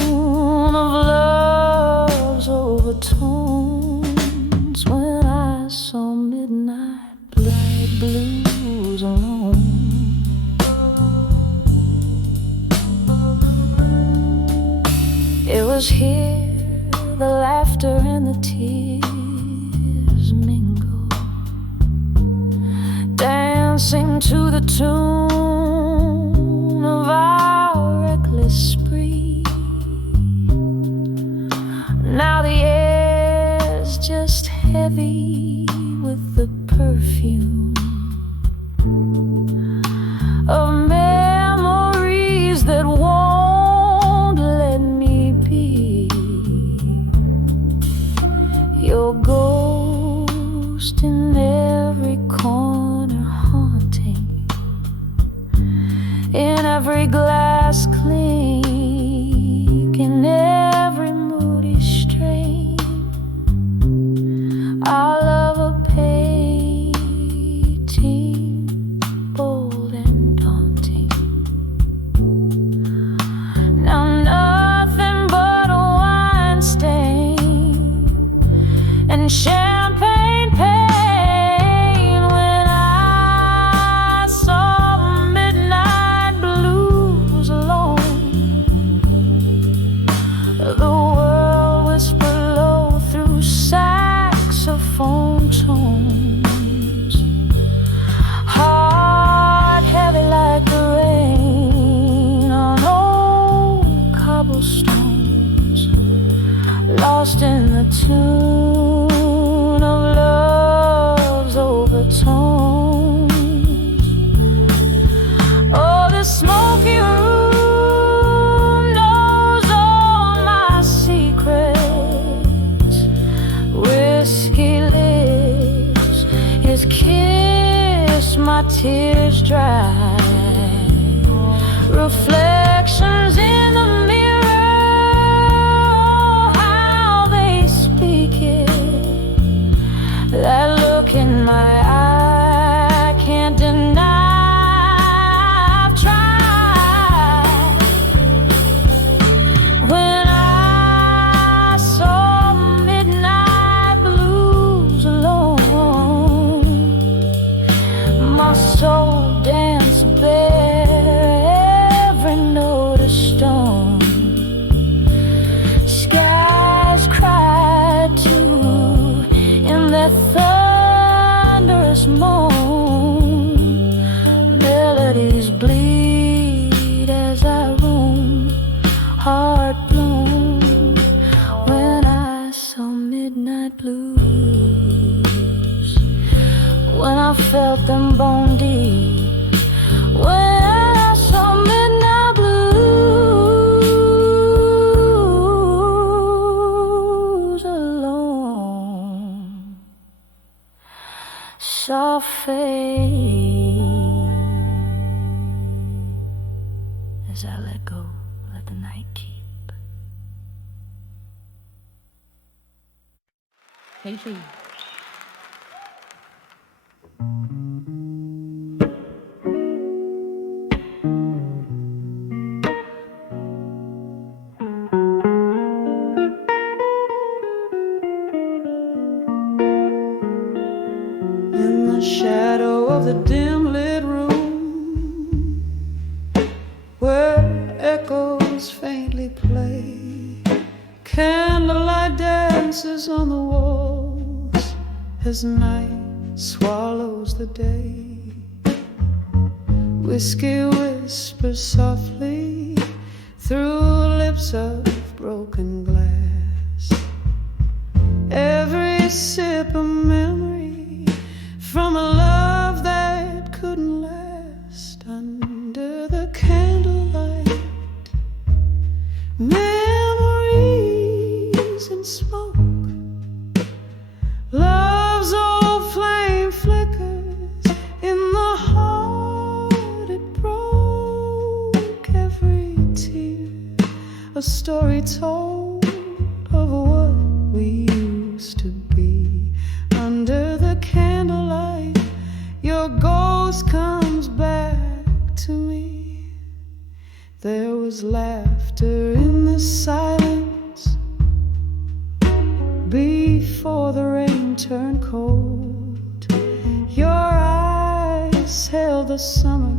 of love's overtones. When I saw midnight blues alone, it was here the laughter and the tears mingled, dancing to the tune of our reckless spree. Now the air's just heavy with the perfume of memories that won't let me be your ghost in every corner, haunting in every glass clink, in every moody strain. Our love a painting, bold and daunting. Now nothing but a wine stain and champagne pain. When I saw midnight blues alone, the world whispered low through saxophone tones, heart heavy like the rain on old cobblestones, lost in the tune of love's overtones. Oh, the smoky room knows all my secrets. Whiskey lips, his kiss my tears dry. Reflections in the mirror, how they speak it. That look in my eye, I can't deny. I've tried. When I saw midnight blues alone, my soul danced bare, every note a stone. Skies cried too in that thunderous moan. Melodies bleed as I roam, heart blown. When I saw midnight blues, when I felt them bone deep, when I saw midnight blues alone, soft fade as I let go, let the night keep. KC. In the shadow of the dim lit room, where echoes faintly play, candlelight dances on the walls as night swallows the day. Whiskey whispers softly through lips of broken glass. Every sip a memory from a love that couldn't last. Under the candlelight, memories and smoke, love's old flame flickers in the heart it broke. Every tear a story told of what we used to be. Under the candlelight, your ghost comes back to me. There was laughter in the silence before the rain turned cold. Your eyes held the summer,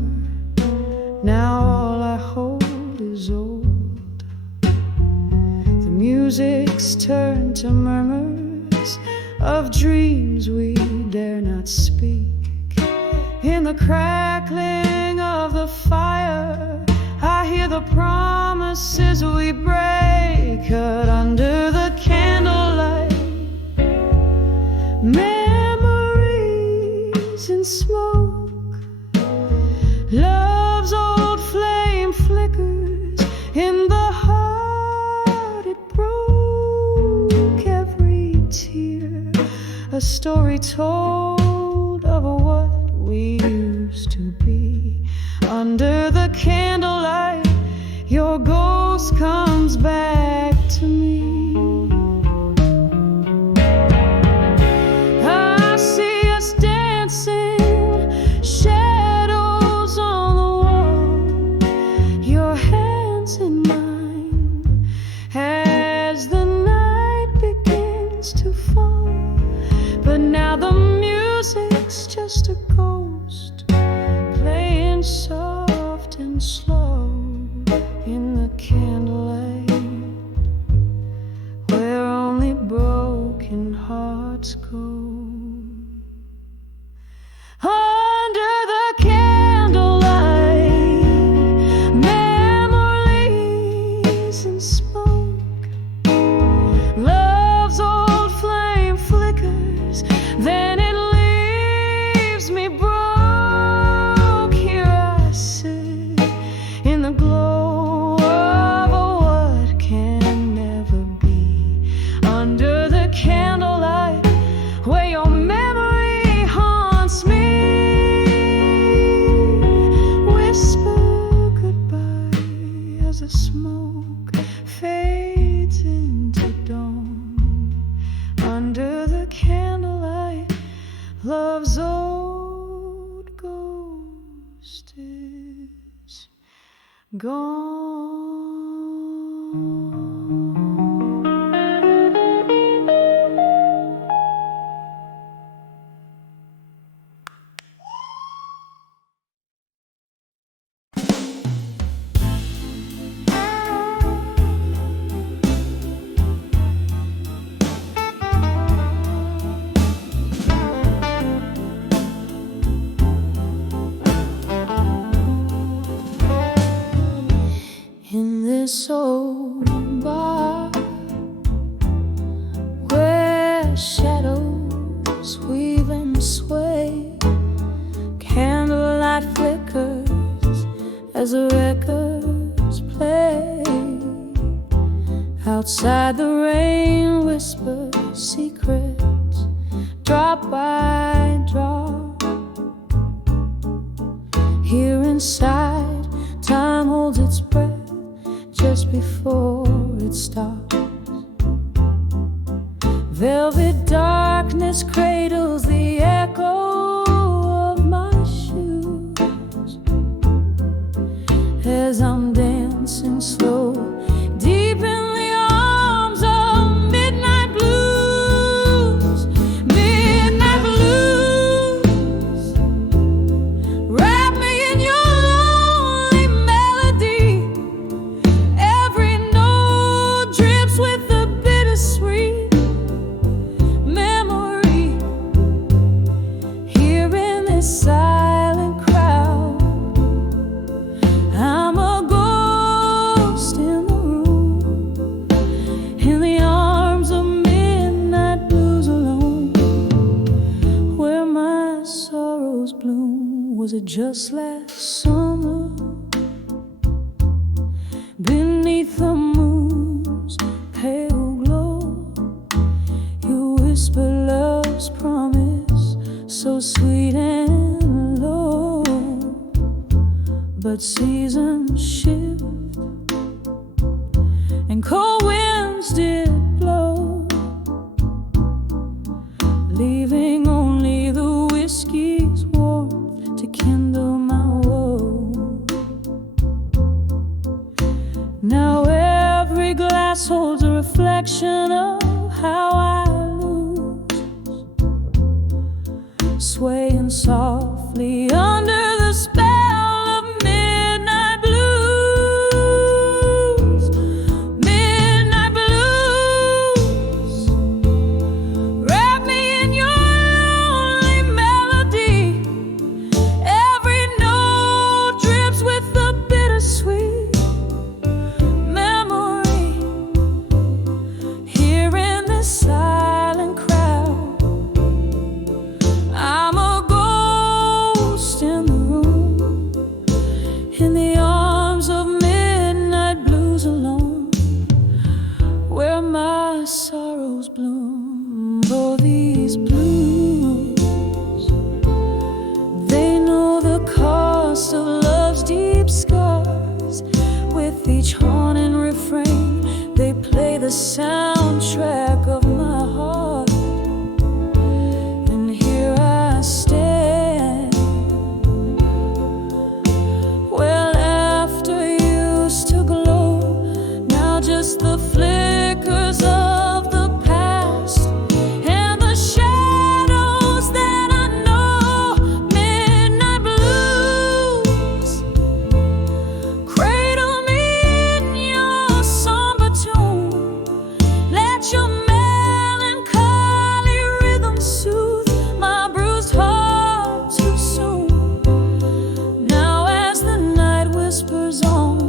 now all I hold is old. The music's turned to murmurs of dreams we dare not speak. In the crackling of the fire, I hear the promises we break. Cut under the candlelight, memories in smoke, love's old flame flickers in the heart it broke. Every tear a story told of what we used to be. Under the candlelight, your ghost comes back to me. I see us dancing, shadows on the wall, your hands in mine as the night begins to fall. But now the music's just a ghost playing soft and slow in the candlelight, where only broken hearts go. Under the candlelight, memories and smoke, love's old flame flickers, then it leaves me broke. Here I sit in the glow of what can never be. Under the candlelight, where your memory haunts me. Whisper goodbye as the smoke fades into dawn. Under the candlelight, love's old ghost is gone. In this old bar, where shadows weave and sway, candlelight flickers as the records play. Outside the rain whispers secrets, drop by drop. Here inside, time holds its breath just before it stops. Velvet darkness cradles the echo of my shoes as I'm dancing slow deep in the arms of midnight blues. Midnight blues, wrap me in your lonely melody. Every note drips with the bittersweet silent crowd. I'm a ghost in the room, in the arms of midnight blues alone, where my sorrows bloom. Was it just last summer, beneath the moon's pale glow? You whisper love's promise, so sweet and low, but seasons shift and cold winds did blow, leaving only the whiskey's warmth to kindle my woe. Now every glass holds a reflection of how I swaying softly under the spell of midnight blues. Midnight blues, wrap me in your lonely melody. Every note drips with the bittersweet memory. Here in this silent crowd, I'm a ghost in the room, in the arms of midnight blues alone, where my sorrows bloom. Oh, these blues, they know the cost of love's deep scars. With each haunting refrain, they play the soundtrack of my heart. Stand well after used to glow, now just the flickers of the past and the shadows that I know. Midnight blues, cradle me in your somber tune. Let your melancholy rhythm soothe my bruised heart too soon. Now as the night whispers on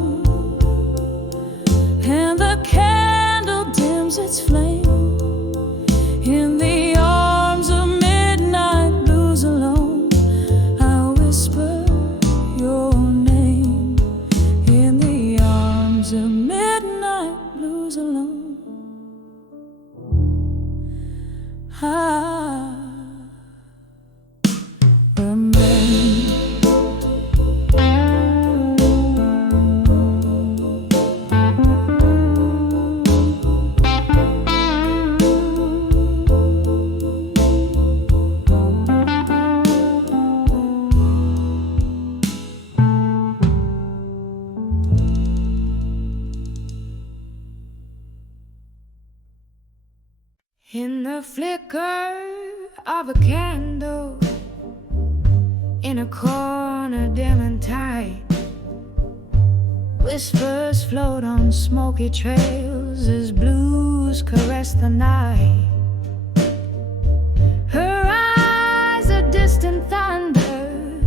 and the candle dims its flame, in the arms of midnight blues alone, I whisper your name. In the arms of midnight blues alone, I remain. In the flicker of a candle, in a corner dim and tight, whispers float on smoky trails as blues caress the night. Her eyes are distant thunder,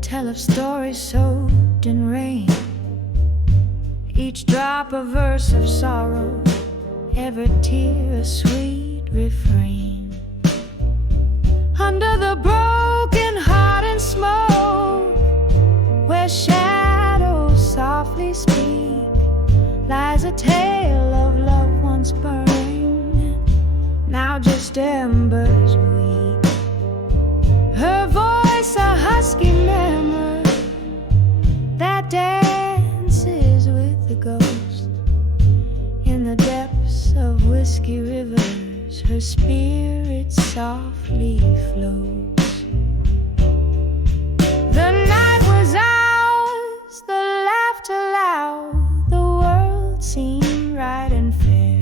tell of stories soaked in rain. Each drop a verse of sorrow, every tear a sweet refrain. Under the broken heart and smoke, where shadows softly speak, lies a tale of love once burned, now just embers weak. Her voice a husky murmur that dances with the ghost in the depths of whiskey rivers. her spirit softly flows. The night was ours, the laughter loud, the world seemed right and fair,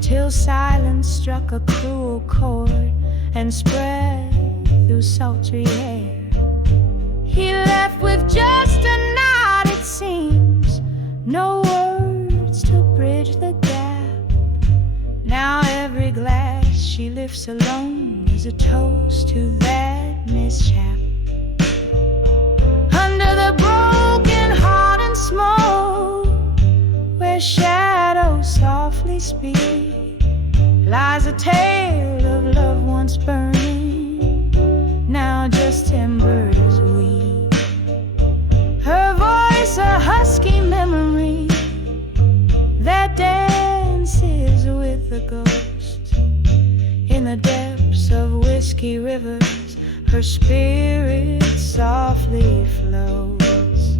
till silence struck a cruel chord and spread through sultry air. He left with just a nod, it seems, no words to bridge the gap. Now every glass she lifts alone is a toast to that mishap. Under the broken heart and smoke, where shadows softly speak, lies a tale of love once burning, now just embers weak. Her voice a husky memory that dances with the ghost. In the depths of whiskey rivers, her spirit softly flows.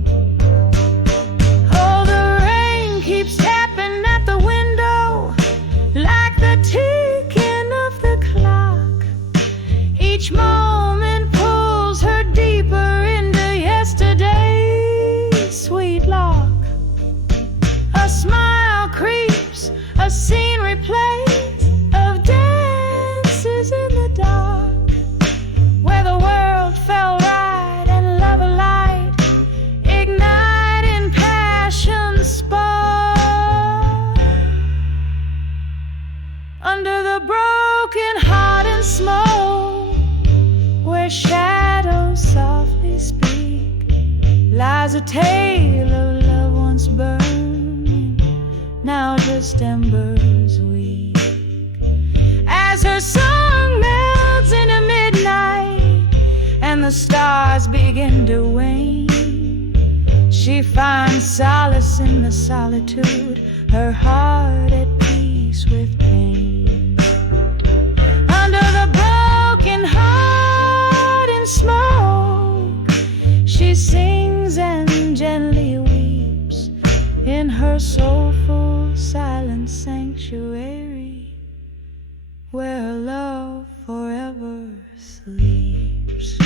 Oh, the rain keeps tapping at the window like the ticking of the clock. Each moment pulls her deeper into yesterday's sweet lock. A smile creeps, a scene replays of dances in the dark, where the world fell right and love alight, igniting passion's spark. Under the broken heart and smoke, where shadows softly speak, lies a tale of love once burning, now just embers weak. As her song melts into midnight and the stars begin to wane, she finds solace in the solitude, her heart at peace with pain. Under the broken heart and smoke, she sings and gently weeps in her soulful silent sanctuary, where her love forever sleeps.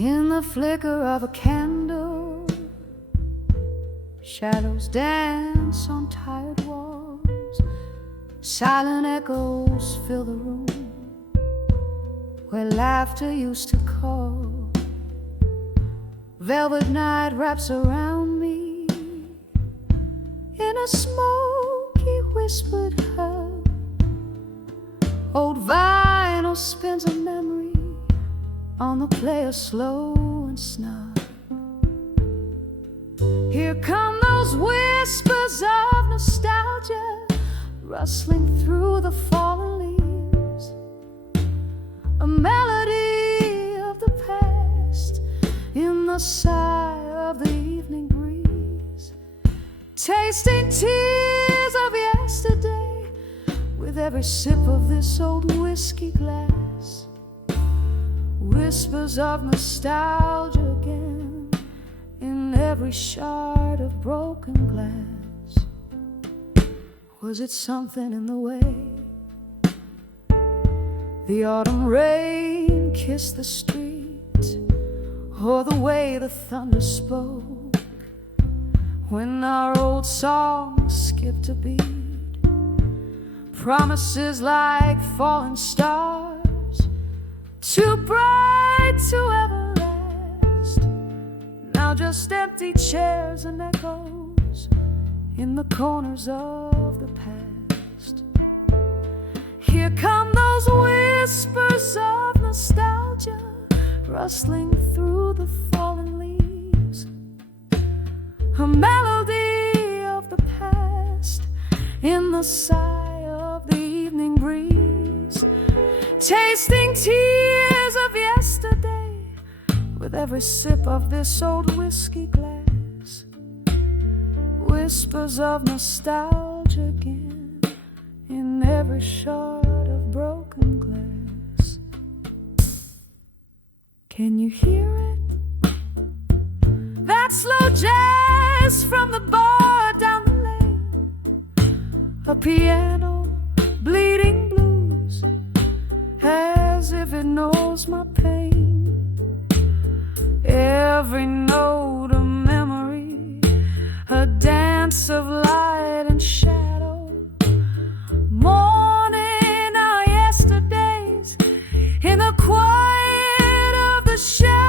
In the flicker of a candle, shadows dance on tired walls. Silent echoes fill the room where laughter used to call. Velvet night wraps around me in a smoky whispered hug. Old vinyl spins a memory on the player slow and snug. Here come those whispers of nostalgia rustling through the fallen leaves, a melody of the past in the sigh of the evening breeze, tasting tears of yesterday with every sip of this old whiskey glass. Whispers of nostalgia again in every shard of broken glass. Was it something in the way the autumn rain kissed the street, or the way the thunder spoke when our old song skipped a beat? Promises like falling stars, too bright to ever last, now just empty chairs and echoes in the corners of the past. Here come those whispers rustling through the fallen leaves, a melody of the past in the sigh of the evening breeze, tasting tears of yesterday with every sip of this old whiskey glass, whispers of nostalgia again in every shard of broken glass. Can you hear it? That slow jazz from the bar down the lane, a piano bleeding blues as if it knows my pain, every note a memory, a dance of light and shadow, mourning our yesterdays in the quiet of the shallow,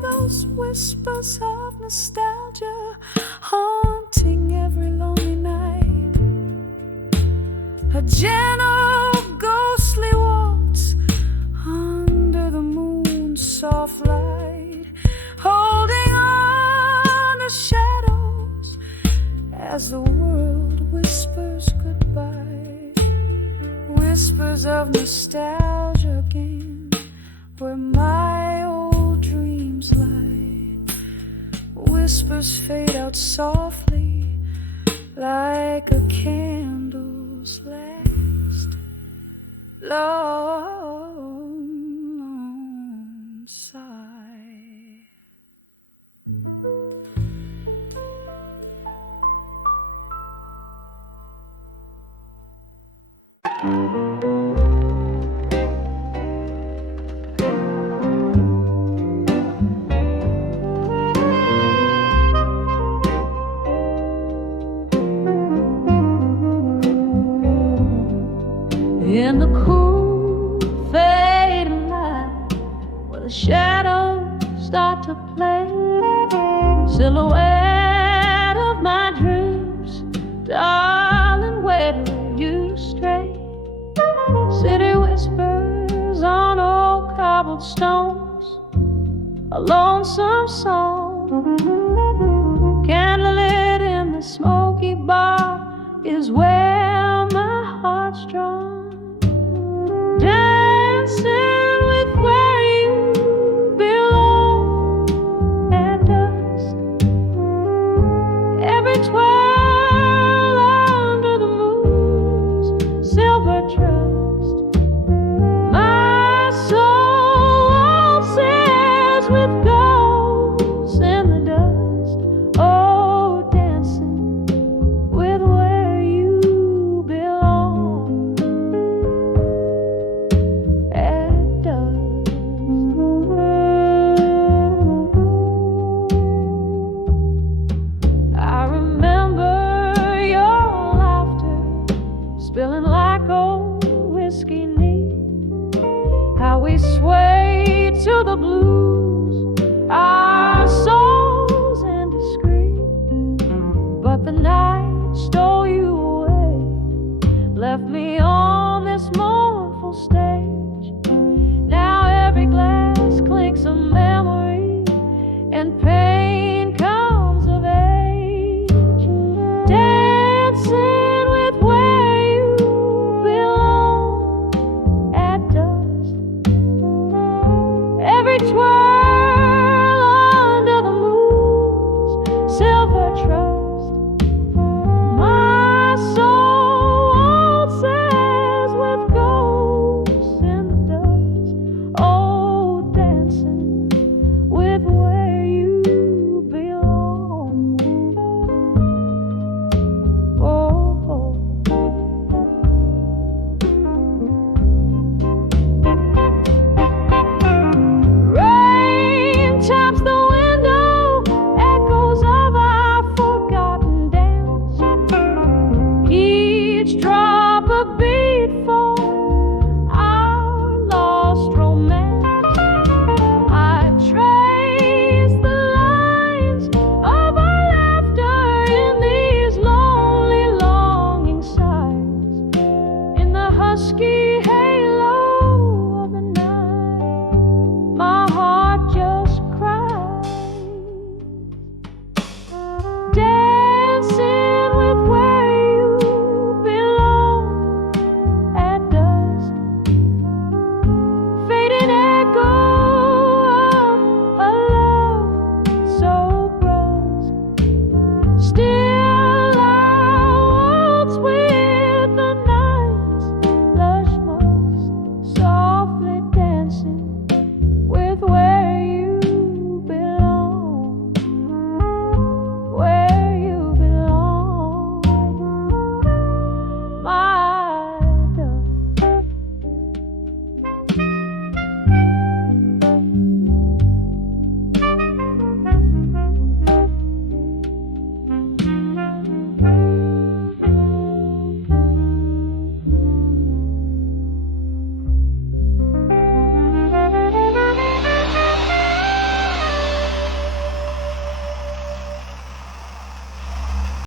those whispers of nostalgia haunting every lonely night, a gentle ghostly waltz under the moon's soft light, holding on to shadows as the world whispers goodbye, whispers of nostalgia again where my old dreams lie, whispers fade out softly like a candle's last long sigh. In the cool, fading light, where the shadows start to play, silhouette of my dreams, darling, where do you stray? City whispers on old cobblestones, a lonesome song, candlelit in the smoky bar is where